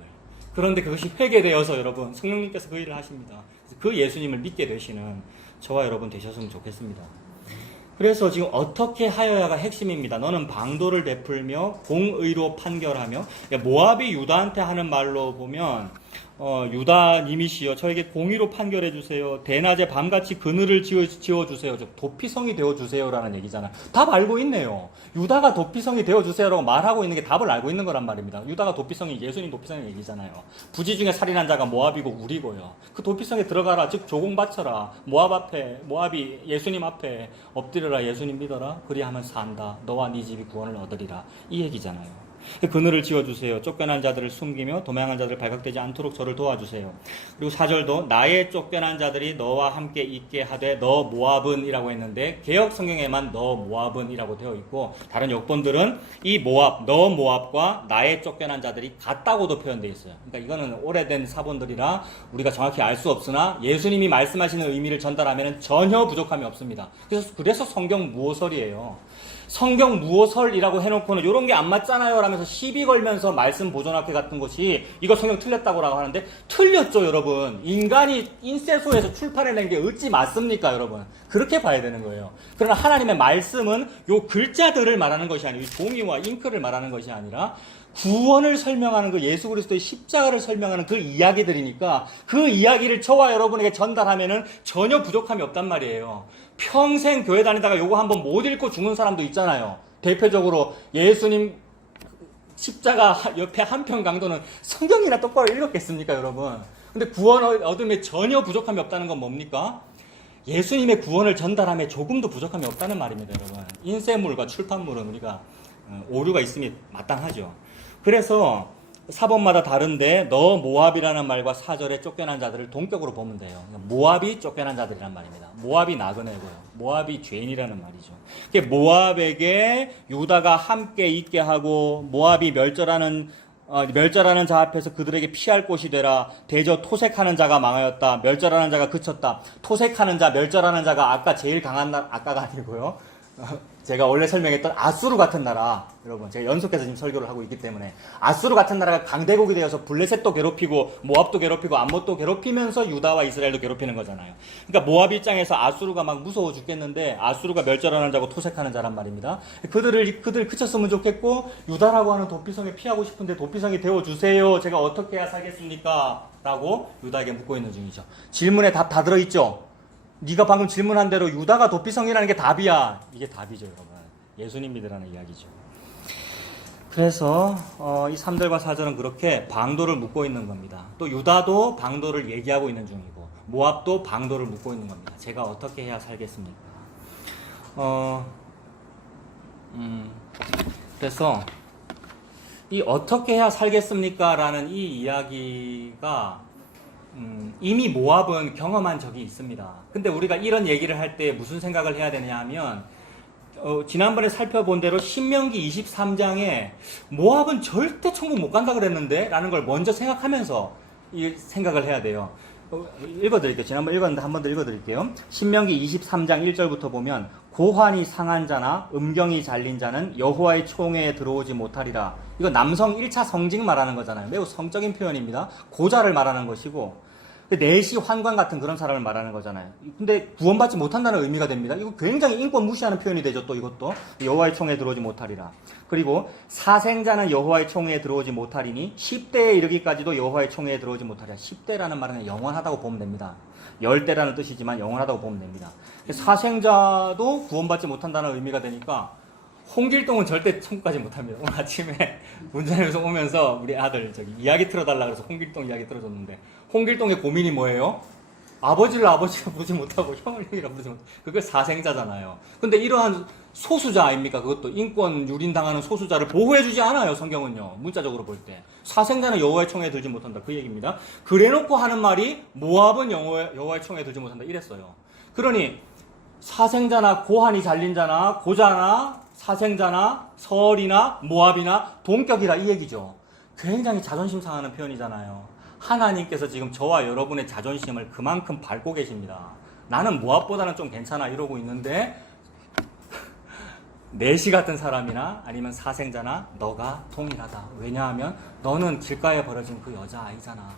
그런데 그것이 회개되어서 여러분, 성령님께서 그 일을 하십니다. 그 예수님을 믿게 되시는 저와 여러분 되셨으면 좋겠습니다. 그래서 지금 어떻게 하여야가 핵심입니다. 너는 방도를 베풀며 공의로 판결하며, 모압이 유다한테 하는 말로 보면 유다님이시여 저에게 공의로 판결해 주세요. 대낮에 밤같이 그늘을 지어 주세요. 도피성이 되어 주세요라는 얘기잖아요. 답 알고 있네요. 유다가 도피성이 되어 주세요라고 말하고 있는 게 답을 알고 있는 거란 말입니다. 유다가 도피성이 예수님 도피성의 얘기잖아요. 부지 중에 살인한 자가 모압이고 우리고요. 그 도피성에 들어가라. 즉 조공 바쳐라. 모압이 예수님 앞에 엎드려라. 예수님 믿어라. 그리하면 산다. 너와 네 집이 구원을 얻으리라. 이 얘기잖아요. 그늘을 지어주세요. 쫓겨난 자들을 숨기며 도망한 자들 발각되지 않도록 저를 도와주세요. 그리고 4절도 나의 쫓겨난 자들이 너와 함께 있게 하되 너 모압은 이라고 했는데 개역 성경에만 너 모압은 이라고 되어 있고 다른 역본들은 이 모압, 너 모압과 나의 쫓겨난 자들이 같다고도 표현되어 있어요. 그러니까 이거는 오래된 사본들이라 우리가 정확히 알 수 없으나 예수님이 말씀하시는 의미를 전달하면 전혀 부족함이 없습니다. 그래서 성경 무호설이에요. 성경 무호설이라고 해놓고는 이런 게 안 맞잖아요 라면서 시비 걸면서 말씀 보존학회 같은 것이 이거 성경 틀렸다고 하는데 틀렸죠 여러분. 인간이 인쇄소에서 출판해낸 게 어찌 맞습니까 여러분. 그렇게 봐야 되는 거예요. 그러나 하나님의 말씀은 요 글자들을 말하는 것이 아니고 종이와 잉크를 말하는 것이 아니라 구원을 설명하는 그 예수 그리스도의 십자가를 설명하는 그 이야기들이니까 그 이야기를 저와 여러분에게 전달하면은 전혀 부족함이 없단 말이에요. 평생 교회 다니다가 요거 한번 못 읽고 죽는 사람도 있잖아요. 대표적으로 예수님 십자가 옆에 한편 강도는 성경이나 똑바로 읽었겠습니까 여러분. 근데 구원을 얻음에 전혀 부족함이 없다는 건 뭡니까? 예수님의 구원을 전달함에 조금도 부족함이 없다는 말입니다 여러분. 인쇄물과 출판물은 우리가 오류가 있음이 마땅하죠. 그래서 사본마다 다른데 너 모압이라는 말과 4절에 쫓겨난 자들을 동격으로 보면 돼요. 모압이 쫓겨난 자들이란 말입니다. 모압이 나그네고요. 모압이 죄인이라는 말이죠. 모압에게 유다가 함께 있게 하고 모압이 멸절하는 자 앞에서 그들에게 피할 곳이 되라. 대저 토색하는 자가 망하였다. 멸절하는 자가 그쳤다. 토색하는 자, 멸절하는 자가 아까 제일 강한 아까가 아니고요. 제가 원래 설명했던 아수르 같은 나라, 여러분 제가 연속해서 지금 설교를 하고 있기 때문에 아수르 같은 나라가 강대국이 되어서 블레셋도 괴롭히고 모압도 괴롭히고 암못도 괴롭히면서 유다와 이스라엘도 괴롭히는 거잖아요. 그러니까 모압 입장에서 아수르가 막 무서워 죽겠는데 아수르가 멸절하는 자고 토색하는 자란 말입니다. 그들 그쳤으면 좋겠고 유다라고 하는 도피성에 피하고 싶은데 도피성이 되어주세요. 제가 어떻게 해야 살겠습니까? 라고 유다에게 묻고 있는 중이죠. 질문에 답 다 들어있죠? 네가 방금 질문한 대로 유다가 도피성이라는 게 답이야. 이게 답이죠 여러분. 예수님 믿으라는 이야기죠. 그래서 이 3절과 4절은 그렇게 방도를 묻고 있는 겁니다. 또 유다도 방도를 얘기하고 있는 중이고 모압도 방도를 묻고 있는 겁니다. 제가 어떻게 해야 살겠습니까? 그래서 이 어떻게 해야 살겠습니까? 라는 이 이야기가 이미 모압은 경험한 적이 있습니다. 근데 우리가 이런 얘기를 할 때 무슨 생각을 해야 되냐 하면 지난번에 살펴본 대로 신명기 23장에 모압은 절대 천국 못 간다 그랬는데 라는 걸 먼저 생각하면서 이 생각을 해야 돼요. 읽어드릴게요. 지난번 읽었는데 한 번 더 읽어드릴게요. 신명기 23장 1절부터 보면 고환이 상한 자나 음경이 잘린 자는 여호와의 총회에 들어오지 못하리라. 이거 남성 1차 성직 말하는 거잖아요. 매우 성적인 표현입니다. 고자를 말하는 것이고 내시 환관 같은 그런 사람을 말하는 거잖아요. 근데 구원받지 못한다는 의미가 됩니다. 이거 굉장히 인권 무시하는 표현이 되죠. 또 이것도 여호와의 총회에 들어오지 못하리라. 그리고 사생자는 여호와의 총회에 들어오지 못하리니 10대에 이르기까지도 여호와의 총회에 들어오지 못하리라. 10대라는 말은 영원하다고 보면 됩니다. 열대라는 뜻이지만 영원하다고 보면 됩니다. 사생자도 구원받지 못한다는 의미가 되니까 홍길동은 절대 천국까지 못합니다. 오늘 아침에 운전해서 오면서 우리 아들 이야기 틀어달라 그래서 홍길동 이야기 틀어줬는데 홍길동의 고민이 뭐예요? 아버지를 아버지라 부르지 못하고 형을 형이라 부르지 못하고 그게 사생자잖아요. 근데 이러한 소수자 아닙니까? 그것도 인권 유린당하는 소수자를 보호해주지 않아요. 성경은요. 문자적으로 볼 때. 사생자는 여호와의 총회에 들지 못한다. 그 얘기입니다. 그래놓고 하는 말이 모압은 여호와의 총회에 들지 못한다. 이랬어요. 그러니 사생자나 고환이 잘린 자나 고자나 사생자나 설이나 모압이나 동격이라 이 얘기죠. 굉장히 자존심 상하는 표현이잖아요. 하나님께서 지금 저와 여러분의 자존심을 그만큼 밟고 계십니다. 나는 모압보다는 좀 괜찮아 이러고 있는데 내시 같은 사람이나 아니면 사생자나 너가 동일하다. 왜냐하면 너는 길가에 버려진 그 여자아이잖아.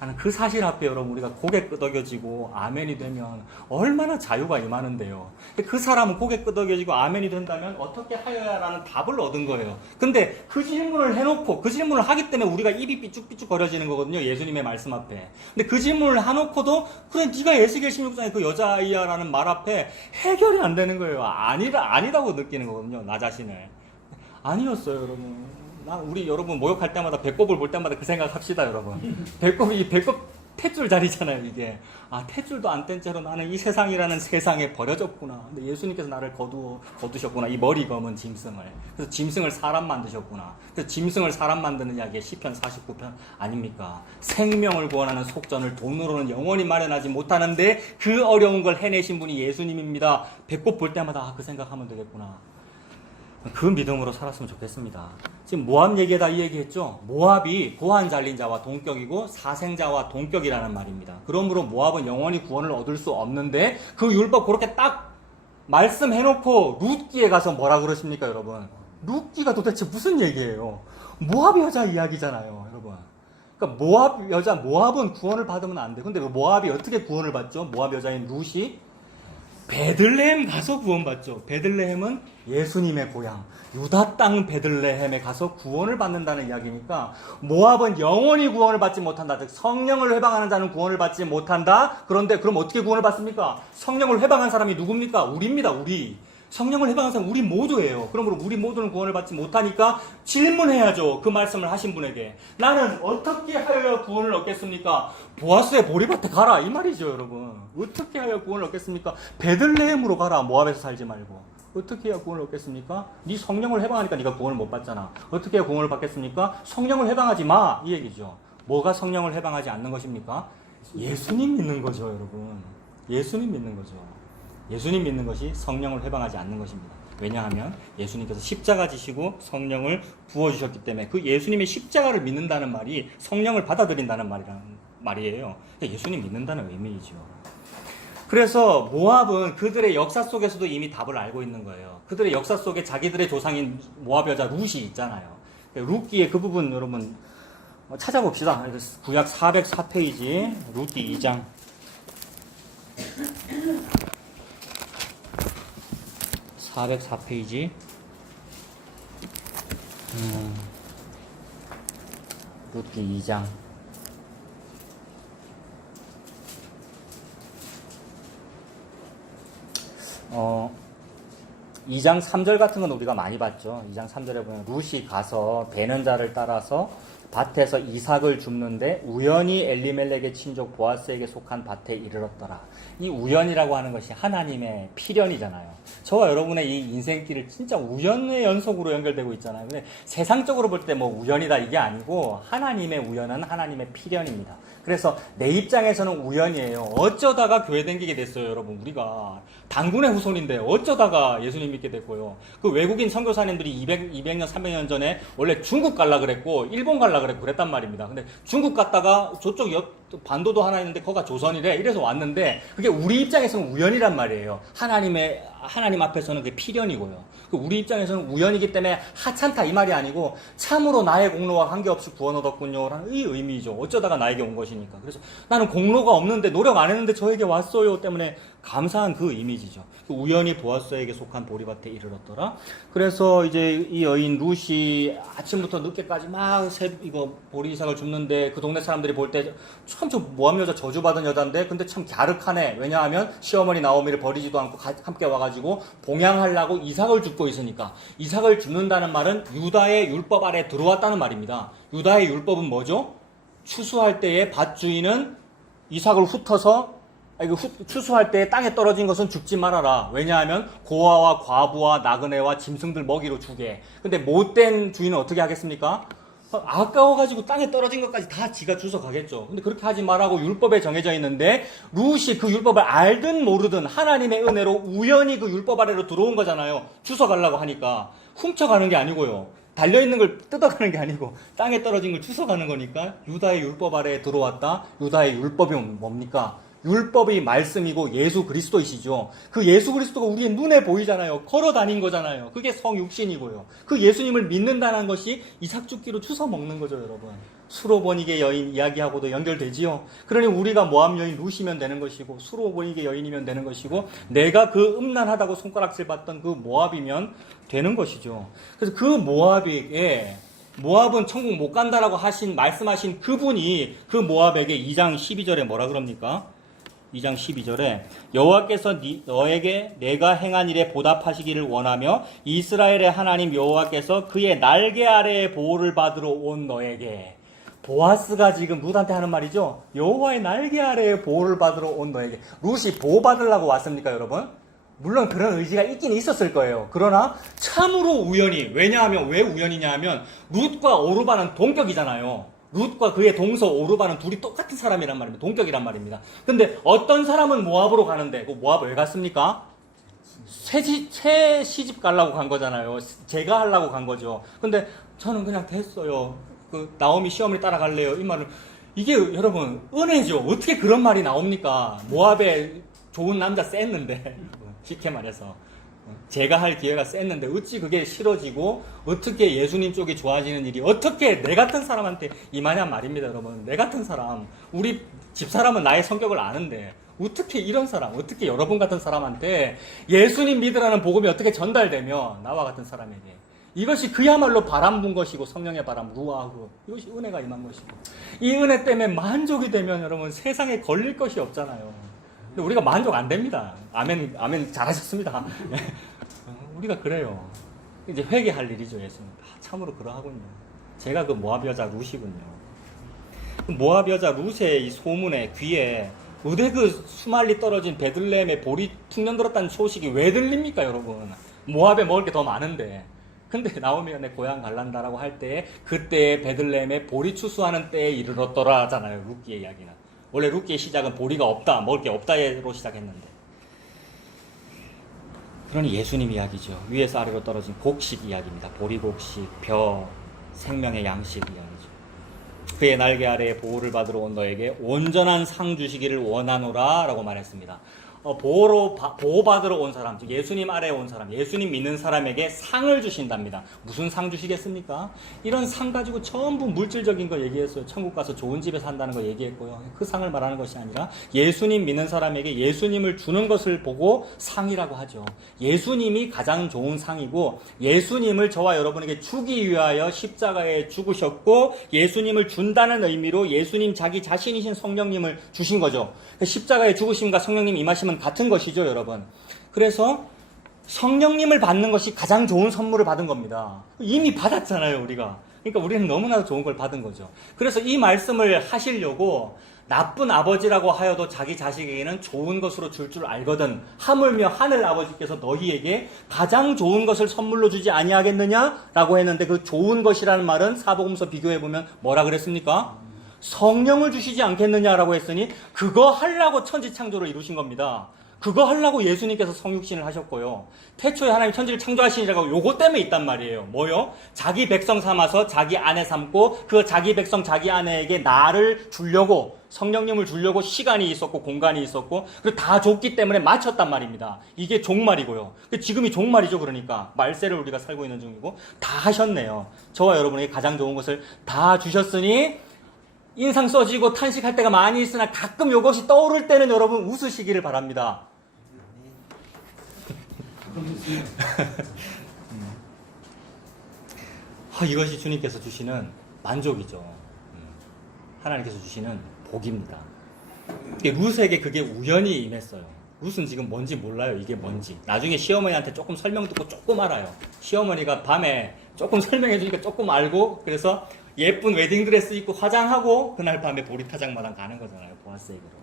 나는 그 사실 앞에 여러분 우리가 고개 끄덕여지고 아멘이 되면 얼마나 자유가 임하는데요. 그 사람은 고개 끄덕여지고 아멘이 된다면 어떻게 하여야라는 답을 얻은 거예요. 근데 그 질문을 해놓고 그 질문을 하기 때문에 우리가 입이 삐쭉삐쭉 거려지는 거거든요. 예수님의 말씀 앞에. 근데 그 질문을 해놓고도 그래 네가 에스겔 16장의 그 여자아이야라는 말 앞에 해결이 안 되는 거예요. 아니라고 느끼는 거거든요. 나 자신을. 아니었어요, 여러분. 우리 여러분 목욕할 때마다 배꼽을 볼 때마다 그 생각 합시다, 여러분. 배꼽 탯줄 자리잖아요, 이게. 아, 탯줄도 안 뗀 채로 나는 이 세상이라는 세상에 버려졌구나. 근데 예수님께서 나를 거두셨구나. 이 머리 검은 짐승을. 그래서 짐승을 사람 만드셨구나. 그래서 짐승을 사람 만드는 이야기에 시편 49편 아닙니까? 생명을 구원하는 속전을 돈으로는 영원히 마련하지 못하는데 그 어려운 걸 해내신 분이 예수님입니다. 배꼽 볼 때마다 그 생각하면 되겠구나. 그 믿음으로 살았으면 좋겠습니다. 지금 모압 얘기에다 이 얘기했죠. 모압이 고한 잘린 자와 동격이고 사생자와 동격이라는 말입니다. 그러므로 모압은 영원히 구원을 얻을 수 없는데 그 율법 그렇게 딱 말씀해놓고 룻기에 가서 뭐라 그러십니까, 여러분? 룻기가 도대체 무슨 얘기예요? 모압 여자 이야기잖아요, 여러분. 그러니까 모압은 구원을 받으면 안 돼. 근데 모압이 어떻게 구원을 받죠? 모압 여자인 룻이 베들레헴 가서 구원받죠. 베들레헴은 예수님의 고향, 유다 땅 베들레헴에 가서 구원을 받는다는 이야기니까 모압은 영원히 구원을 받지 못한다. 즉 성령을 회방하는 자는 구원을 받지 못한다. 그런데 그럼 어떻게 구원을 받습니까? 성령을 회방한 사람이 누굽니까? 우리입니다. 우리. 성령을 회방한 사람 우리 모두예요. 그러므로 우리 모두는 구원을 받지 못하니까 질문해야죠. 그 말씀을 하신 분에게. 나는 어떻게 하여야 구원을 얻겠습니까? 보아스의 보리밭에 가라. 이 말이죠, 여러분. 어떻게 하여 구원을 얻겠습니까? 베들레헴으로 가라. 모압에서 살지 말고. 어떻게 해야 구원을 얻겠습니까? 네 성령을 회방하니까 네가 구원을 못 받잖아. 어떻게 해야 구원을 받겠습니까? 성령을 회방하지 마. 이 얘기죠. 뭐가 성령을 회방하지 않는 것입니까? 예수님 믿는 거죠, 여러분. 예수님 믿는 거죠. 예수님 믿는 것이 성령을 회방하지 않는 것입니다. 왜냐하면 예수님께서 십자가 지시고 성령을 부어주셨기 때문에 그 예수님의 십자가를 믿는다는 말이 성령을 받아들인다는 말이에요. 예수님 믿는다는 의미이죠. 그래서 모압은 그들의 역사 속에서도 이미 답을 알고 있는 거예요. 그들의 역사 속에 자기들의 조상인 모압 여자 룻이 있잖아요. 룻기의 그 부분 여러분 찾아봅시다. 구약 404페이지 룻기 2장. (404페이지) 룻기 2장. 2장 3절 같은 건 우리가 많이 봤죠. 2장 3절에 보면 룻이 가서 베는 자를 따라서 밭에서 이삭을 줍는데 우연히 엘리멜렉의 친족 보아스에게 속한 밭에 이르렀더라. 이 우연이라고 하는 것이 하나님의 필연이잖아요. 저와 여러분의 이 인생길을 진짜 우연의 연속으로 연결되고 있잖아요. 근데 세상적으로 볼 때 뭐 우연이다 이게 아니고 하나님의 우연은 하나님의 필연입니다. 그래서 내 입장에서는 우연이에요. 어쩌다가 교회 다니게 됐어요, 여러분. 우리가 당군의 후손인데 어쩌다가 예수님 믿게 됐고요. 그 외국인 선교사님들이 200년, 300년 전에 원래 중국 갈라 그랬고 일본 갈라 그랬고 그랬단 말입니다. 근데 중국 갔다가 저쪽 옆 반도도 하나 있는데 거기가 조선이래. 이래서 왔는데 그게 우리 입장에서는 우연이란 말이에요. 하나님 앞에서는 그게 필연이고요. 우리 입장에서는 우연이기 때문에 하찮다 이 말이 아니고 참으로 나의 공로와 관계없이 구원 얻었군요 라는 이 의미죠. 어쩌다가 나에게 온 것이니까. 그래서 나는 공로가 없는데 노력 안 했는데 저에게 왔어요 때문에 감사한 그 이미지죠. 우연히 보아스에게 속한 보리밭에 이르렀더라. 그래서 이제 이 여인 룻이 아침부터 늦게까지 막 이거 보리 이삭을 줍는데 그 동네 사람들이 볼 때 참 저 모함 여자 저주받은 여잔데 근데 참 갸륵하네. 왜냐하면 시어머니 나오미를 버리지도 않고 함께 와가지고 봉양하려고 이삭을 줍고 있으니까. 이삭을 줍는다는 말은 유다의 율법 아래 들어왔다는 말입니다. 유다의 율법은 뭐죠? 추수할 때에 밭주인은 이삭을 훑어서 추수할 때 땅에 떨어진 것은 줍지 말아라. 왜냐하면 고아와 과부와 나그네와 짐승들 먹이로 주게. 근데 못된 주인은 어떻게 하겠습니까? 아까워가지고 땅에 떨어진 것까지 다 지가 주워 가겠죠. 근데 그렇게 하지 말라고 율법에 정해져 있는데 룻이 그 율법을 알든 모르든 하나님의 은혜로 우연히 그 율법 아래로 들어온 거잖아요. 주워 가려고 하니까. 훔쳐가는 게 아니고요. 달려있는 걸 뜯어가는 게 아니고 땅에 떨어진 걸 주워 가는 거니까 유다의 율법 아래에 들어왔다. 유다의 율법이 뭡니까? 율법이 말씀이고 예수 그리스도이시죠. 그 예수 그리스도가 우리의 눈에 보이잖아요. 걸어 다닌 거잖아요. 그게 성육신이고요. 그 예수님을 믿는다는 것이 이삭 줍기로 주워 먹는 거죠, 여러분. 수로보니게 여인 이야기하고도 연결되지요. 그러니 우리가 모압 여인 루시면 되는 것이고 수로보니게 여인이면 되는 것이고 내가 그 음란하다고 손가락질 받던 그 모압이면 되는 것이죠. 그래서 그 모압은 천국 못 간다라고 말씀하신 그분이 그 모압에게 2장 12절에 뭐라 그럽니까? 2장 12절에 여호와께서 너에게 내가 행한 일에 보답하시기를 원하며 이스라엘의 하나님 여호와께서 그의 날개 아래에 보호를 받으러 온 너에게, 보아스가 지금 룻한테 하는 말이죠. 여호와의 날개 아래에 보호를 받으러 온 너에게. 룻이 보호받으려고 왔습니까, 여러분? 물론 그런 의지가 있긴 있었을 거예요. 그러나 참으로 우연히, 왜냐하면 왜 우연이냐 하면 룻과 오르바는 동격이잖아요. 룻과 그의 동서 오르바는 둘이 똑같은 사람이란 말입니다. 동격이란 말입니다. 근데 어떤 사람은 모압으로 가는데, 그 모압 왜 갔습니까? 새 시집 가려고 간 거잖아요. 제가 하려고 간 거죠. 근데 저는 그냥 됐어요. 그 나오미 시어머니 따라갈래요. 이 말은, 이게 여러분 은혜죠. 어떻게 그런 말이 나옵니까? 모압에 좋은 남자 셌는데 쉽게 말해서 제가 할 기회가 셌는데 어찌 그게 싫어지고 어떻게 예수님 쪽이 좋아지는 일이 어떻게 내 같은 사람한테 임하냔 말입니다. 여러분, 내 같은 사람, 우리 집사람은 나의 성격을 아는데 어떻게 이런 사람, 어떻게 여러분 같은 사람한테 예수님 믿으라는 복음이 어떻게 전달되며 나와 같은 사람에게, 이것이 그야말로 바람 분 것이고 성령의 바람 루아흐, 이것이 은혜가 임한 것이고, 이 은혜 때문에 만족이 되면 여러분 세상에 걸릴 것이 없잖아요. 근데 우리가 만족 안 됩니다. 아멘, 아멘, 잘하셨습니다. 우리가 그래요. 이제 회개할 일이죠, 예수님. 참으로 그러하군요. 제가 그 모압 여자 룻이군요. 모압 여자 룻의 이 소문에 귀에 어디 그 수말리 떨어진 베들레헴에 볼이 툭 연들었다는 소식이 왜 들립니까, 여러분? 모압에 먹을 게 더 많은데. 근데 나오미가 내 고향 갈란다라고 할 때에 그때 베들레헴에 보리 추수하는 때에 이르렀더라 하잖아요. 룻기의 이야기는. 원래 룻기의 시작은 보리가 없다, 먹을 게 없다로 시작했는데. 그러니 예수님 이야기죠. 위에서 아래로 떨어진 곡식 이야기입니다. 보리곡식, 벼, 생명의 양식 이야기죠. 그의 날개 아래에 보호를 받으러 온 너에게 온전한 상 주시기를 원하노라 라고 말했습니다. 보호받으러 온 사람, 즉 예수님 아래에 온 사람, 예수님 믿는 사람에게 상을 주신답니다. 무슨 상 주시겠습니까? 이런 상 가지고 전부 물질적인 거 얘기했어요. 천국 가서 좋은 집에 산다는 거 얘기했고요. 그 상을 말하는 것이 아니라 예수님 믿는 사람에게 예수님을 주는 것을 보고 상이라고 하죠. 예수님이 가장 좋은 상이고, 예수님을 저와 여러분에게 주기 위하여 십자가에 죽으셨고 예수님을 준다는 의미로 예수님 자기 자신이신 성령님을 주신 거죠. 십자가에 죽으심과 성령님 임하심은 같은 것이죠, 여러분. 그래서 성령님을 받는 것이 가장 좋은 선물을 받은 겁니다. 이미 받았잖아요, 우리가. 그러니까 우리는 너무나도 좋은 걸 받은 거죠. 그래서 이 말씀을 하시려고 나쁜 아버지라고 하여도 자기 자식에게는 좋은 것으로 줄 알거든. 하물며 하늘 아버지께서 너희에게 가장 좋은 것을 선물로 주지 아니하겠느냐라고 했는데, 그 좋은 것이라는 말은 사복음서 비교해보면 뭐라 그랬습니까? 성령을 주시지 않겠느냐라고 했으니 그거 하려고 천지창조를 이루신 겁니다. 그거 하려고 예수님께서 성육신을 하셨고요. 태초에 하나님 천지를 창조하시니라고 요거 때문에 있단 말이에요. 뭐요? 자기 백성 삼아서 자기 아내 삼고 그 자기 백성 자기 아내에게 나를 주려고, 성령님을 주려고 시간이 있었고 공간이 있었고, 그리고 다 줬기 때문에 맞췄단 말입니다. 이게 종말이고요. 지금이 종말이죠. 그러니까 말세를 우리가 살고 있는 중이고 다 하셨네요. 저와 여러분에게 가장 좋은 것을 다 주셨으니 인상 써지고 탄식할 때가 많이 있으나 가끔 이것이 떠오를 때는 여러분 웃으시기를 바랍니다. 이것이 주님께서 주시는 만족이죠. 하나님께서 주시는 복입니다. 룻에게 그게 우연히 임했어요. 룻은 지금 뭔지 몰라요. 이게 뭔지. 나중에 시어머니한테 조금 설명 듣고 조금 알아요. 시어머니가 밤에 조금 설명해 주니까 조금 알고, 그래서 예쁜 웨딩드레스 입고 화장하고 그날 밤에 보리타작마당 가는 거잖아요. 보아스에게로.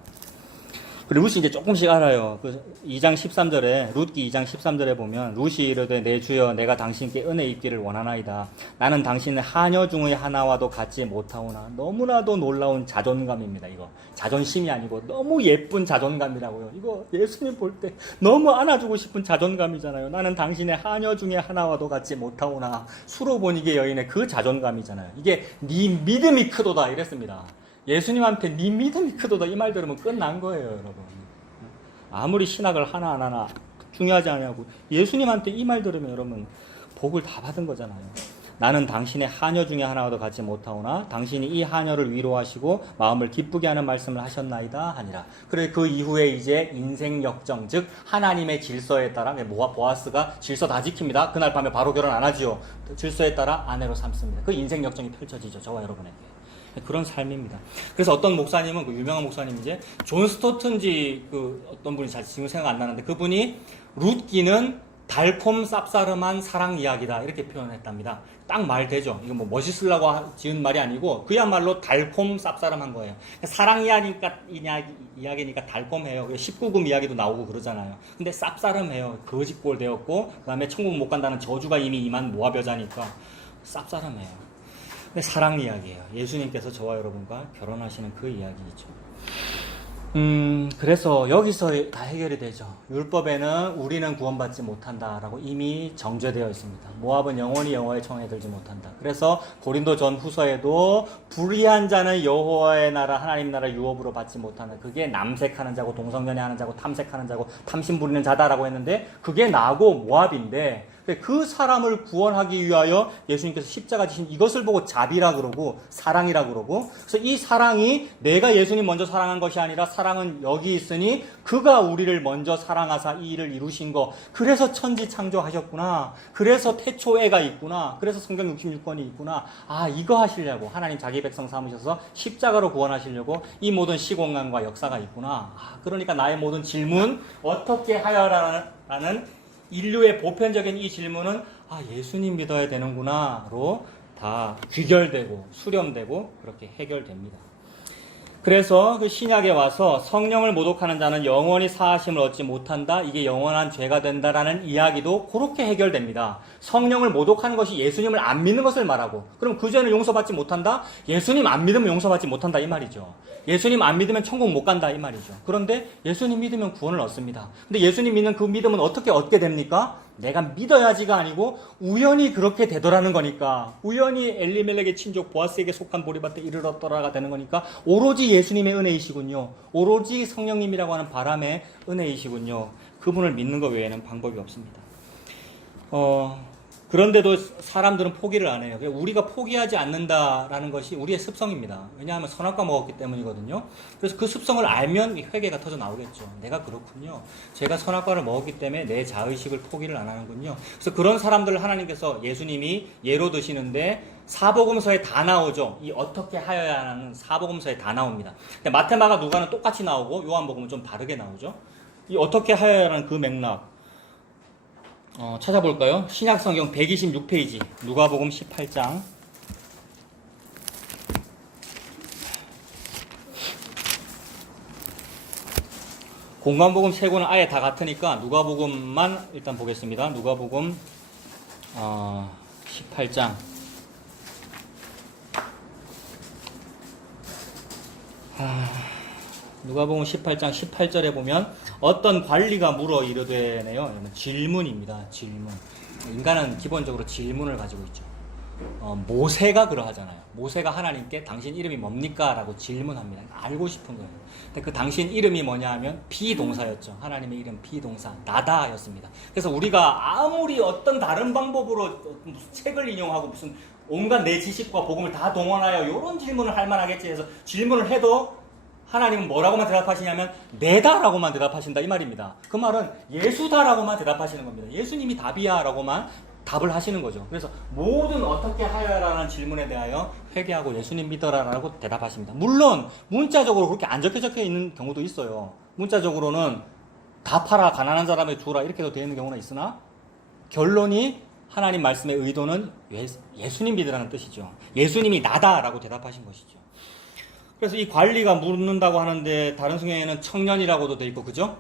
그리고 룻이 이제 조금씩 알아요. 그 2장 13절에, 룻기 2장 13절에 보면 룻이 이르되 내 주여 내가 당신께 은혜 입기를 원하나이다. 나는 당신의 하녀 중의 하나와도 같지 못하오나. 너무나도 놀라운 자존감입니다. 이거 자존심이 아니고 너무 예쁜 자존감이라고요. 이거 예수님 볼 때 너무 안아주고 싶은 자존감이잖아요. 나는 당신의 하녀 중의 하나와도 같지 못하오나. 수로보니게 여인의 그 자존감이잖아요. 이게 네 믿음이 크도다 이랬습니다. 예수님한테 네 믿음이 크도다 이 말 들으면 끝난 거예요, 여러분. 아무리 신학을 하나 중요하지 않냐고 예수님한테 이 말 들으면 여러분 복을 다 받은 거잖아요. 나는 당신의 하녀 중에 하나와도 같지 못하오나 당신이 이 하녀를 위로하시고 마음을 기쁘게 하는 말씀을 하셨나이다 하니라. 그래 그 이후에 이제 인생 역정, 즉 하나님의 질서에 따라 보아스가 질서 다 지킵니다. 그날 밤에 바로 결혼 안 하지요. 질서에 따라 아내로 삼습니다. 그 인생 역정이 펼쳐지죠. 저와 여러분에게. 그런 삶입니다. 그래서 어떤 목사님은, 그 유명한 목사님이제 존 스토튼지 그 어떤 분이 잘 지금 생각 안 나는데 그분이 룻기는 달콤 쌉싸름한 사랑 이야기다 이렇게 표현했답니다. 딱 말 되죠. 이거 뭐 멋있으려고 지은 말이 아니고 그야말로 달콤 쌉싸름한 거예요. 사랑 이야기니까 달콤해요. 19금 이야기도 나오고 그러잖아요. 근데 쌉싸름해요. 거짓골 되었고 그 다음에 천국 못 간다는 저주가 이미 임한 모압 여자니까 쌉싸름해요. 근데 사랑 이야기예요. 예수님께서 저와 여러분과 결혼하시는 그 이야기이죠. 그래서 여기서 다 해결이 되죠. 율법에는 우리는 구원받지 못한다라고 이미 정죄되어 있습니다. 모압은 영원히 여호와의 청에 들지 못한다. 그래서 고린도 전 후서에도 불의한 자는 여호와의 나라 하나님 나라 유업으로 받지 못한다. 그게 남색하는 자고 동성연애하는 자고 탐색하는 자고 탐심 부리는 자다라고 했는데 그게 나고 모압인데 그 사람을 구원하기 위하여 예수님께서 십자가 지신 이것을 보고 자비라 그러고 사랑이라 그러고 그래서 이 사랑이 내가 예수님 먼저 사랑한 것이 아니라 사랑은 여기 있으니 그가 우리를 먼저 사랑하사 이 일을 이루신 거 그래서 천지 창조하셨구나 그래서 태초애가 있구나 그래서 성경 66권이 있구나 아 이거 하시려고 하나님 자기 백성 삼으셔서 십자가로 구원하시려고 이 모든 시공간과 역사가 있구나 아, 그러니까 나의 모든 질문 어떻게 하여라는 인류의 보편적인 이 질문은 아 예수님 믿어야 되는구나로 다 귀결되고 수렴되고 그렇게 해결됩니다. 그래서 그 신약에 와서 성령을 모독하는 자는 영원히 사하심을 얻지 못한다. 이게 영원한 죄가 된다라는 이야기도 그렇게 해결됩니다. 성령을 모독하는 것이 예수님을 안 믿는 것을 말하고 그럼 그 죄는 용서받지 못한다? 예수님 안 믿으면 용서받지 못한다 이 말이죠. 예수님 안 믿으면 천국 못 간다 이 말이죠. 그런데 예수님 믿으면 구원을 얻습니다. 근데 예수님 믿는 그 믿음은 어떻게 얻게 됩니까? 내가 믿어야지가 아니고 우연히 그렇게 되더라는 거니까 우연히 엘리멜렉의 친족 보아스에게 속한 보리밭에 이르렀더라가 되는 거니까 오로지 예수님의 은혜이시군요. 오로지 성령님이라고 하는 바람의 은혜이시군요. 그분을 믿는 것 외에는 방법이 없습니다. 그런데도 사람들은 포기를 안 해요. 우리가 포기하지 않는다라는 것이 우리의 습성입니다. 왜냐하면 선악과 먹었기 때문이거든요. 그래서 그 습성을 알면 회개가 터져 나오겠죠. 내가 그렇군요. 제가 선악과를 먹었기 때문에 내 자의식을 포기를 안 하는군요. 그래서 그런 사람들을 하나님께서 예수님이 예로 드시는데 사복음서에 다 나오죠. 이 어떻게 하여야 하는 사복음서에 다 나옵니다. 근데 마태마가 누가는 똑같이 나오고 요한복음은 좀 다르게 나오죠. 이 어떻게 하여야 하는 그 맥락 찾아볼까요? 신약성경 126페이지 누가복음 18장 공관복음 세 권은 아예 다 같으니까 누가복음만 일단 보겠습니다. 누가복음 18장 누가복음 18장 18절에 보면 어떤 관리가 물어 이르되네요. 질문입니다. 질문. 인간은 기본적으로 질문을 가지고 있죠. 모세가 그러하잖아요. 모세가 하나님께 당신 이름이 뭡니까? 라고 질문합니다. 알고 싶은 거예요. 근데 그 당신 이름이 뭐냐 하면 비동사였죠. 하나님의 이름 비동사 나다였습니다. 그래서 우리가 아무리 어떤 다른 방법으로 무슨 책을 인용하고 무슨 온갖 내 지식과 복음을 다 동원하여 이런 질문을 할 만하겠지 해서 질문을 해도 하나님은 뭐라고만 대답하시냐면 내다라고만 대답하신다 이 말입니다. 그 말은 예수다라고만 대답하시는 겁니다. 예수님이 답이야 라고만 답을 하시는 거죠. 그래서 모든 어떻게 하여라는 질문에 대하여 회개하고 예수님 믿어라라고 대답하십니다. 물론 문자적으로 그렇게 안 적혀 있는 경우도 있어요. 문자적으로는 답하라 가난한 사람에게 주라 이렇게도 되어 있는 경우는 있으나 결론이 하나님 말씀의 의도는 예수님 믿으라는 뜻이죠. 예수님이 나다라고 대답하신 것이죠. 그래서 이 관리가 묻는다고 하는데 다른 성경에는 청년이라고도 돼 있고 그죠?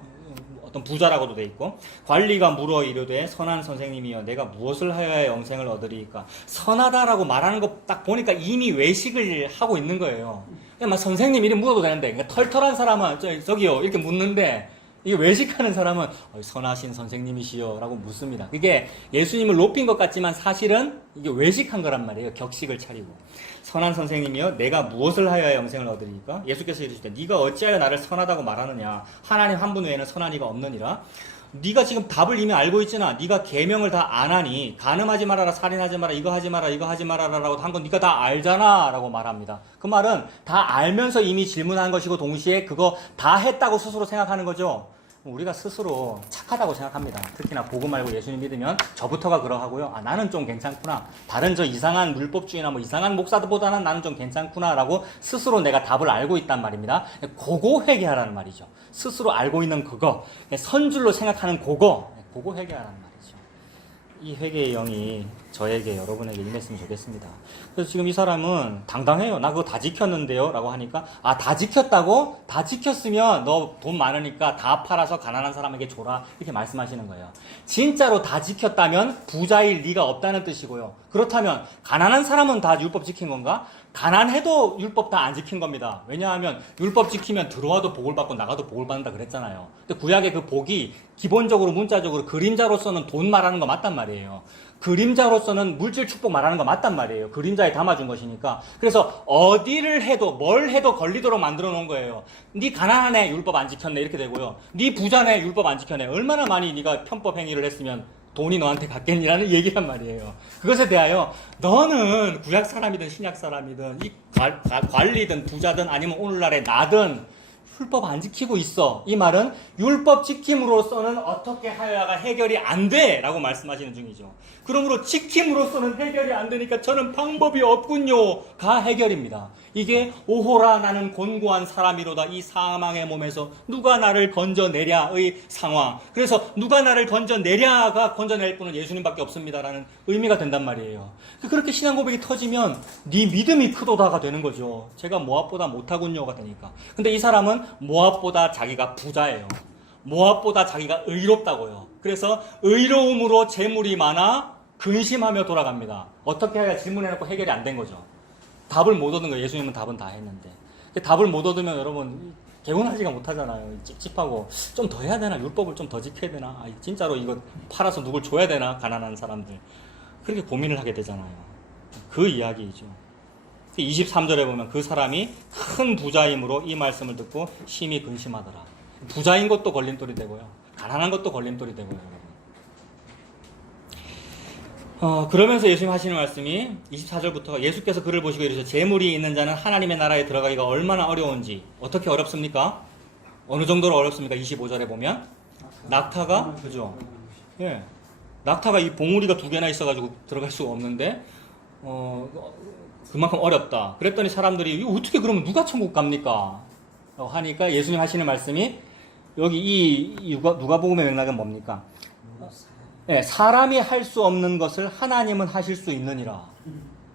어떤 부자라고도 돼 있고 관리가 물어 이르되 선한 선생님이여 내가 무엇을 하여야 영생을 얻으리이까 선하다라고 말하는 거 딱 보니까 이미 외식을 하고 있는 거예요. 그냥 막 선생님 이름 물어도 되는데 그러니까 털털한 사람은 저기요 이렇게 묻는데 이게 외식하는 사람은 선하신 선생님이시여 라고 묻습니다. 그게 예수님을 높인 것 같지만 사실은 이게 외식한 거란 말이에요. 격식을 차리고. 선한 선생님이여 내가 무엇을 하여야 영생을 얻으리까? 예수께서 이르시되 네가 어찌하여 나를 선하다고 말하느냐? 하나님 한 분 외에는 선한 이가 없느니라. 네가 지금 답을 이미 알고 있잖아. 네가 계명을 다 안 하니 간음하지 말아라, 살인하지 마라, 이거 하지 마라, 이거 하지 말아라라고 한 건 네가 다 알잖아라고 말합니다. 그 말은 다 알면서 이미 질문한 것이고 동시에 그거 다 했다고 스스로 생각하는 거죠. 우리가 스스로 착하다고 생각합니다. 특히나 복음 알고 예수님 믿으면 저부터가 그러하고요. 아, 나는 좀 괜찮구나. 다른 저 이상한 율법주의나 뭐 이상한 목사들보다는 나는 좀 괜찮구나라고 스스로 내가 답을 알고 있단 말입니다. 그거 회개하라는 말이죠. 스스로 알고 있는 그거, 선줄로 생각하는 그거 회개하라는 말이죠. 이 회개의 영이 저에게, 여러분에게 임했으면 좋겠습니다. 그래서 지금 이 사람은 당당해요. 나 그거 다 지켰는데요? 라고 하니까, 아, 다 지켰다고? 다 지켰으면 너 돈 많으니까 다 팔아서 가난한 사람에게 줘라. 이렇게 말씀하시는 거예요. 진짜로 다 지켰다면 부자일 리가 없다는 뜻이고요. 그렇다면 가난한 사람은 다 율법 지킨 건가? 가난해도 율법 다 안 지킨 겁니다. 왜냐하면 율법 지키면 들어와도 복을 받고 나가도 복을 받는다 그랬잖아요. 근데 구약의 그 복이 기본적으로 문자적으로 그림자로서는 돈 말하는 거 맞단 말이에요. 그림자로서는 물질 축복 말하는 거 맞단 말이에요. 그림자에 담아준 것이니까. 그래서 어디를 해도 뭘 해도 걸리도록 만들어 놓은 거예요. 네 가난하네, 율법 안 지켰네, 이렇게 되고요. 네 부자네, 율법 안 지켰네. 얼마나 많이 네가 편법 행위를 했으면 돈이 너한테 갔겠니라는 얘기란 말이에요. 그것에 대하여 너는 구약 사람이든 신약 사람이든 이 관리든 부자든 아니면 오늘날의 나든 율법 안 지키고 있어. 이 말은 율법 지킴으로써는 어떻게 하여야가 해결이 안 돼 라고 말씀하시는 중이죠. 그러므로 지킴으로써는 해결이 안 되니까 저는 방법이 없군요가 해결입니다. 이게 오호라 나는 곤고한 사람이로다 이 사망의 몸에서 누가 나를 건져내랴의 상황. 그래서 누가 나를 건져내랴가 건져낼 분은 예수님밖에 없습니다라는 의미가 된단 말이에요. 그렇게 신앙 고백이 터지면 네 믿음이 크도다가 되는 거죠. 제가 모압보다 못하군요가 되니까. 근데 이 사람은 모압보다 자기가 부자예요. 모압보다 자기가 의롭다고요. 그래서 의로움으로 재물이 많아 근심하며 돌아갑니다. 어떻게 해야 질문해놓고 해결이 안 된 거죠. 답을 못 얻은 거예요. 예수님은 답은 다 했는데. 답을 못 얻으면 여러분 개운하지가 못하잖아요. 찝찝하고 좀 더 해야 되나? 율법을 좀 더 지켜야 되나? 아, 진짜로 이거 팔아서 누굴 줘야 되나? 가난한 사람들. 그렇게 고민을 하게 되잖아요. 그 이야기이죠. 23절에 보면 그 사람이 큰 부자이므로 이 말씀을 듣고 심히 근심하더라. 부자인 것도 걸림돌이 되고요. 가난한 것도 걸림돌이 되고요. 여러분. 그러면서 예수님 하시는 말씀이 24절부터 예수께서 그를 보시고 이르셔 재물이 있는 자는 하나님의 나라에 들어가기가 얼마나 어려운지. 어떻게 어렵습니까? 어느 정도로 어렵습니까? 25절에 보면 낙타가 그죠? 예, 낙타가 이 봉우리가 2개나 있어가지고 들어갈 수가 없는데 그만큼 어렵다. 그랬더니 사람들이 이거 어떻게 그러면 누가 천국 갑니까? 하니까 예수님 하시는 말씀이 여기 이 누가복음의 맥락은 뭡니까? 네, 사람이 할 수 없는 것을 하나님은 하실 수 있느니라.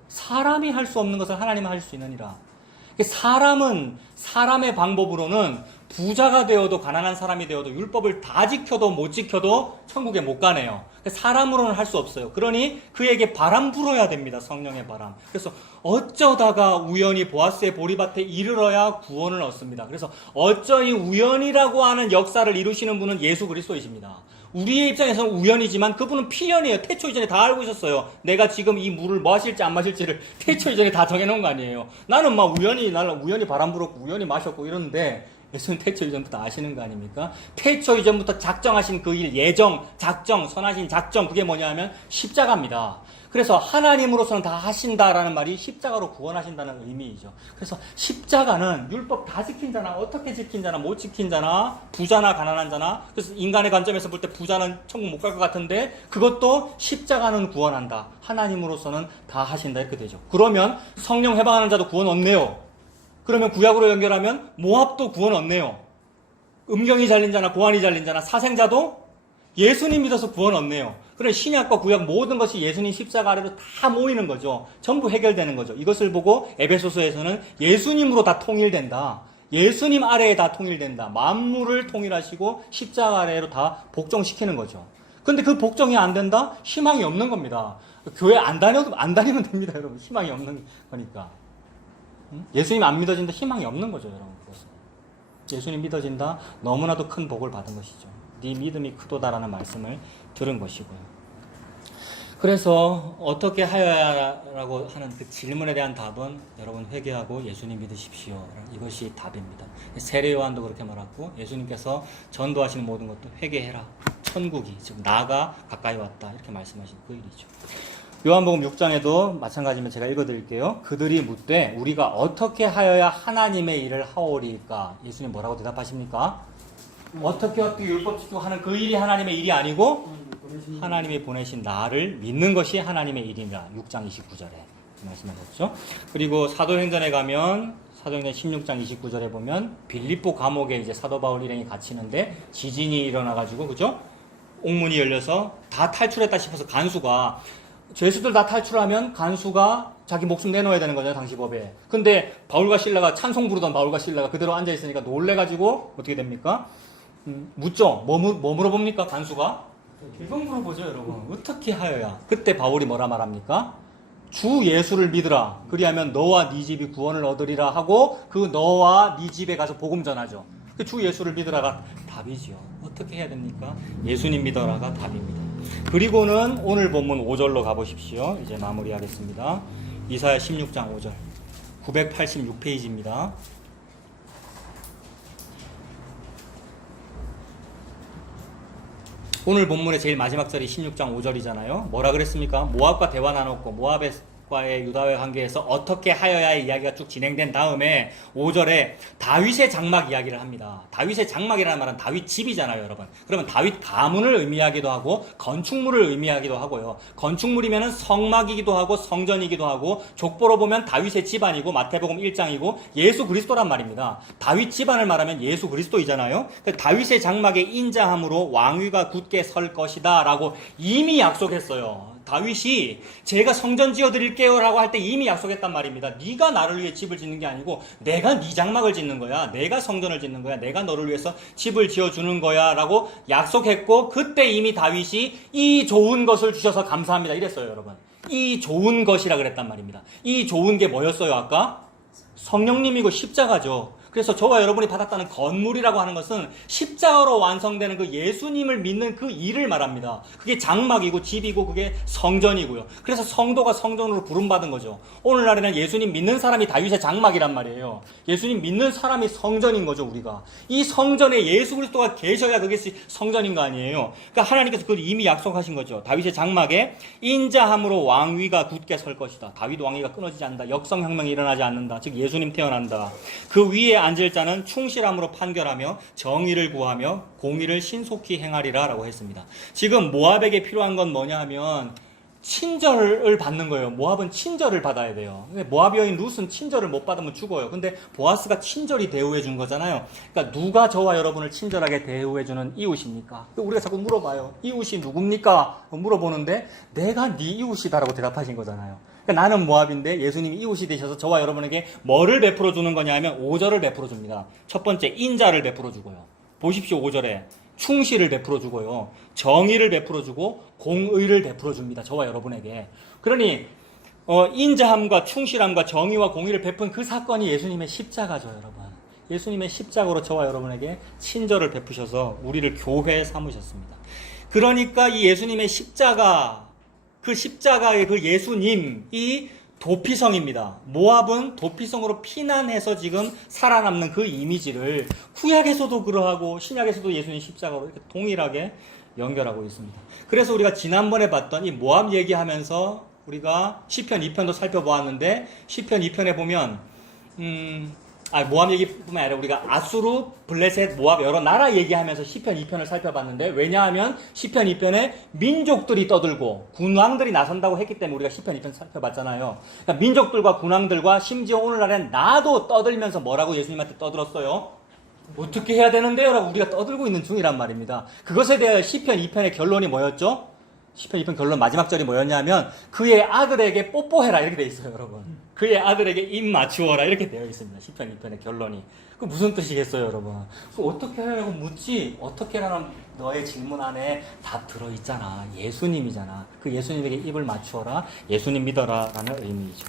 사람이 할 수 없는 것을 하나님은 하실 수 있느니라. 사람은 사람의 방법으로는 부자가 되어도 가난한 사람이 되어도 율법을 다 지켜도 못 지켜도 천국에 못 가네요. 사람으로는 할 수 없어요. 그러니 그에게 바람 불어야 됩니다. 성령의 바람. 그래서 어쩌다가 우연히 보아스의 보리밭에 이르러야 구원을 얻습니다. 그래서 어쩌니 우연이라고 하는 역사를 이루시는 분은 예수 그리스도이십니다. 우리의 입장에서는 우연이지만 그분은 필연이에요. 태초 이전에 다 알고 있었어요. 내가 지금 이 물을 마실지 안 마실지를 태초 이전에 다 정해놓은 거 아니에요. 나는 막 우연히 바람 불었고 우연히 마셨고 이러는데 예수는 태초 이전부터 아시는 거 아닙니까? 태초 이전부터 작정하신 그 일, 예정, 작정, 선하신 작정, 그게 뭐냐 하면 십자가입니다. 그래서 하나님으로서는 다 하신다라는 말이 십자가로 구원하신다는 의미이죠. 그래서 십자가는 율법 다 지킨 자나 어떻게 지킨 자나 못 지킨 자나 부자나 가난한 자나 그래서 인간의 관점에서 볼 때 부자는 천국 못 갈 것 같은데 그것도 십자가는 구원한다. 하나님으로서는 다 하신다 이렇게 되죠. 그러면 성령 해방하는 자도 구원 얻네요. 그러면 구약으로 연결하면 모압도 구원 얻네요. 음경이 잘린 자나 고환이 잘린 자나 사생자도 예수님 믿어서 구원 얻네요. 그래 신약과 구약 모든 것이 예수님 십자가 아래로 다 모이는 거죠. 전부 해결되는 거죠. 이것을 보고 에베소서에서는 예수님으로 다 통일된다. 예수님 아래에 다 통일된다. 만물을 통일하시고 십자가 아래로 다 복종시키는 거죠. 근데 그 복종이 안 된다? 희망이 없는 겁니다. 교회 안 다니면 됩니다, 여러분. 희망이 없는 거니까. 예수님 안 믿어진다? 희망이 없는 거죠, 여러분. 그것은. 예수님 믿어진다? 너무나도 큰 복을 받은 것이죠. 네 믿음이 크도다라는 말씀을 들은 것이고요. 그래서 어떻게 하여야라고 하는 그 질문에 대한 답은 여러분 회개하고 예수님 믿으십시오. 이것이 답입니다. 세례 요한도 그렇게 말했고 예수님께서 전도하시는 모든 것도 회개해라. 천국이, 즉 나가 가까이 왔다 이렇게 말씀하신 그 일이죠. 요한복음 6장에도 마찬가지면 제가 읽어드릴게요. 그들이 묻되 우리가 어떻게 하여야 하나님의 일을 하오리까? 예수님 뭐라고 대답하십니까? 어떻게 율법 지키고 하는 그 일이 하나님의 일이 아니고 하나님이 보내신 나를 믿는 것이 하나님의 일이라. 6장 29절에 말씀하셨죠. 그리고 사도행전에 가면 사도행전 16장 29절에 보면 빌립보 감옥에 이제 사도 바울 일행이 갇히는데 지진이 일어나가지고 그죠? 옥문이 열려서 다 탈출했다 싶어서 간수가, 죄수들 다 탈출하면 간수가 자기 목숨 내놓아야 되는 거잖아요, 당시 법에. 근데 바울과 실라가, 찬송 부르던 바울과 실라가 그대로 앉아있으니까 놀래가지고 어떻게 됩니까? 묻죠. 뭐 물어봅니까, 간수가? 이건 물어보죠, 여러분. 어떻게 하여야? 그때 바울이 뭐라 말합니까? 주 예수를 믿으라. 그리하면 너와 네 집이 구원을 얻으리라 하고 그 너와 네 집에 가서 복음 전하죠. 그 주 예수를 믿으라가 답이지요. 어떻게 해야 됩니까? 예수님 믿어라가 답입니다. 그리고는 오늘 본문 5절로 가보십시오. 이제 마무리하겠습니다. 이사야 16장 5절 986페이지입니다. 오늘 본문의 제일 마지막 절이 16장 5절이잖아요. 뭐라 그랬습니까? 모압과 대화 나눴고 모압과의 유다와의 관계에서 어떻게 하여야의 이야기가 쭉 진행된 다음에 5절에 다윗의 장막 이야기를 합니다. 다윗의 장막이라는 말은 다윗 집이잖아요, 여러분. 그러면 다윗 가문을 의미하기도 하고 건축물을 의미하기도 하고요. 건축물이면 성막이기도 하고 성전이기도 하고 족보로 보면 다윗의 집안이고 마태복음 1장이고 예수 그리스도란 말입니다. 다윗 집안을 말하면 예수 그리스도이잖아요. 다윗의 장막에 인자함으로 왕위가 굳게 설 것이다 라고 이미 약속했어요. 다윗이 제가 성전 지어드릴게요 라고 할 때 이미 약속했단 말입니다. 네가 나를 위해 집을 짓는 게 아니고 내가 네 장막을 짓는 거야. 내가 성전을 짓는 거야. 내가 너를 위해서 집을 지어주는 거야 라고 약속했고, 그때 이미 다윗이 이 좋은 것을 주셔서 감사합니다 이랬어요, 여러분. 이 좋은 것이라 그랬단 말입니다. 이 좋은 게 뭐였어요, 아까? 성령님이고 십자가죠. 그래서 저와 여러분이 받았다는 건물이라고 하는 것은 십자가로 완성되는 그 예수님을 믿는 그 일을 말합니다. 그게 장막이고 집이고 그게 성전이고요. 그래서 성도가 성전으로 부름받은 거죠. 오늘날에는 예수님 믿는 사람이 다윗의 장막이란 말이에요. 예수님 믿는 사람이 성전인 거죠, 우리가. 이 성전에 예수 그리스도가 계셔야 그게 성전인 거 아니에요. 그러니까 하나님께서 그걸 이미 약속하신 거죠. 다윗의 장막에 인자함으로 왕위가 굳게 설 것이다. 다윗 왕위가 끊어지지 않는다. 역성혁명이 일어나지 않는다. 즉 예수님 태어난다. 그 위에 앉을 자는 충실함으로 판결하며 정의를 구하며 공의를 신속히 행하리라 라고 했습니다. 지금 모압에게 필요한 건 뭐냐 하면 친절을 받는 거예요. 모압은 친절을 받아야 돼요. 모압 여인 룻은 친절을 못 받으면 죽어요. 근데 보아스가 친절히 대우해 준 거잖아요. 그러니까 누가 저와 여러분을 친절하게 대우해 주는 이웃입니까? 우리가 자꾸 물어봐요. 이웃이 누굽니까? 물어보는데 내가 네 이웃이다라고 대답하신 거잖아요. 그러니까 나는 모압인데 예수님이 이웃이 되셔서 저와 여러분에게 뭐를 베풀어 주는 거냐 하면 5절을 베풀어 줍니다. 첫 번째 인자를 베풀어 주고요. 보십시오, 5절에 충실을 베풀어 주고요. 정의를 베풀어 주고 공의를 베풀어 줍니다. 저와 여러분에게. 그러니 인자함과 충실함과 정의와 공의를 베푼 그 사건이 예수님의 십자가죠, 여러분. 예수님의 십자가로 저와 여러분에게 친절을 베푸셔서 우리를 교회에 삼으셨습니다. 그러니까 이 예수님의 십자가, 그 십자가의 그 예수님이 도피성입니다. 모압은 도피성으로 피난해서 지금 살아남는 그 이미지를 구약에서도 그러하고 신약에서도 예수님 십자가로 이렇게 동일하게 연결하고 있습니다. 그래서 우리가 지난번에 봤던 이 모압 얘기하면서 우리가 시편 2편도 살펴보았는데 시편 2편에 보면 모압 얘기뿐만 아니라 우리가 아수르, 블레셋, 모압 여러 나라 얘기하면서 시편 2편을 살펴봤는데, 왜냐하면 시편 2편에 민족들이 떠들고 군왕들이 나선다고 했기 때문에 우리가 시편 2편 살펴봤잖아요. 그러니까 민족들과 군왕들과 심지어 오늘날엔 나도 떠들면서 뭐라고 예수님한테 떠들었어요? 어떻게 해야 되는데요? 라고 우리가 떠들고 있는 중이란 말입니다. 그것에 대하여 시편 2편의 결론이 뭐였죠? 시편 2편 결론 마지막 절이 뭐였냐면 그의 아들에게 뽀뽀해라 이렇게 되어 있어요, 여러분. 그의 아들에게 입 맞추어라 이렇게 되어 있습니다. 시편 2편의 결론이. 그 무슨 뜻이겠어요, 여러분? 어떻게 하려고 묻지? 어떻게라는 너의 질문 안에 답 들어있잖아. 예수님이잖아. 그 예수님에게 입을 맞추어라. 예수님 믿어라 라는 의미이죠.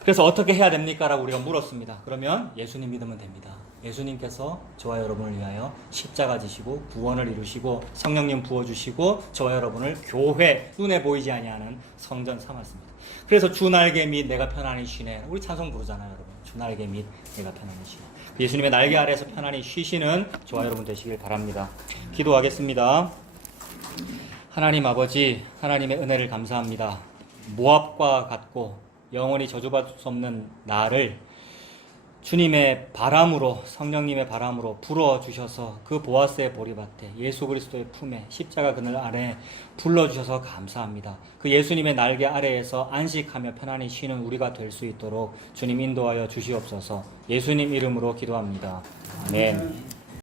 그래서 어떻게 해야 됩니까? 라고 우리가 물었습니다. 그러면 예수님 믿으면 됩니다. 예수님께서 저와 여러분을 위하여 십자가 지시고 구원을 이루시고 성령님 부어주시고 저와 여러분을 교회, 눈에 보이지 아니하는 성전 삼았습니다. 그래서 주 날개 및 내가 편안히 쉬네. 우리 찬송 부르잖아요, 여러분. 주 날개 및 내가 편안히 쉬네. 예수님의 날개 아래에서 편안히 쉬시는 저와 여러분 되시길 바랍니다. 기도하겠습니다. 하나님 아버지, 하나님의 은혜를 감사합니다. 모압과 같고 영원히 저주받을 수 없는 나를 주님의 바람으로, 성령님의 바람으로 불어주셔서 그 보아스의 보리밭에 예수 그리스도의 품에 십자가 그늘 아래 불러주셔서 감사합니다. 그 예수님의 날개 아래에서 안식하며 편안히 쉬는 우리가 될 수 있도록 주님 인도하여 주시옵소서. 예수님 이름으로 기도합니다. 아멘.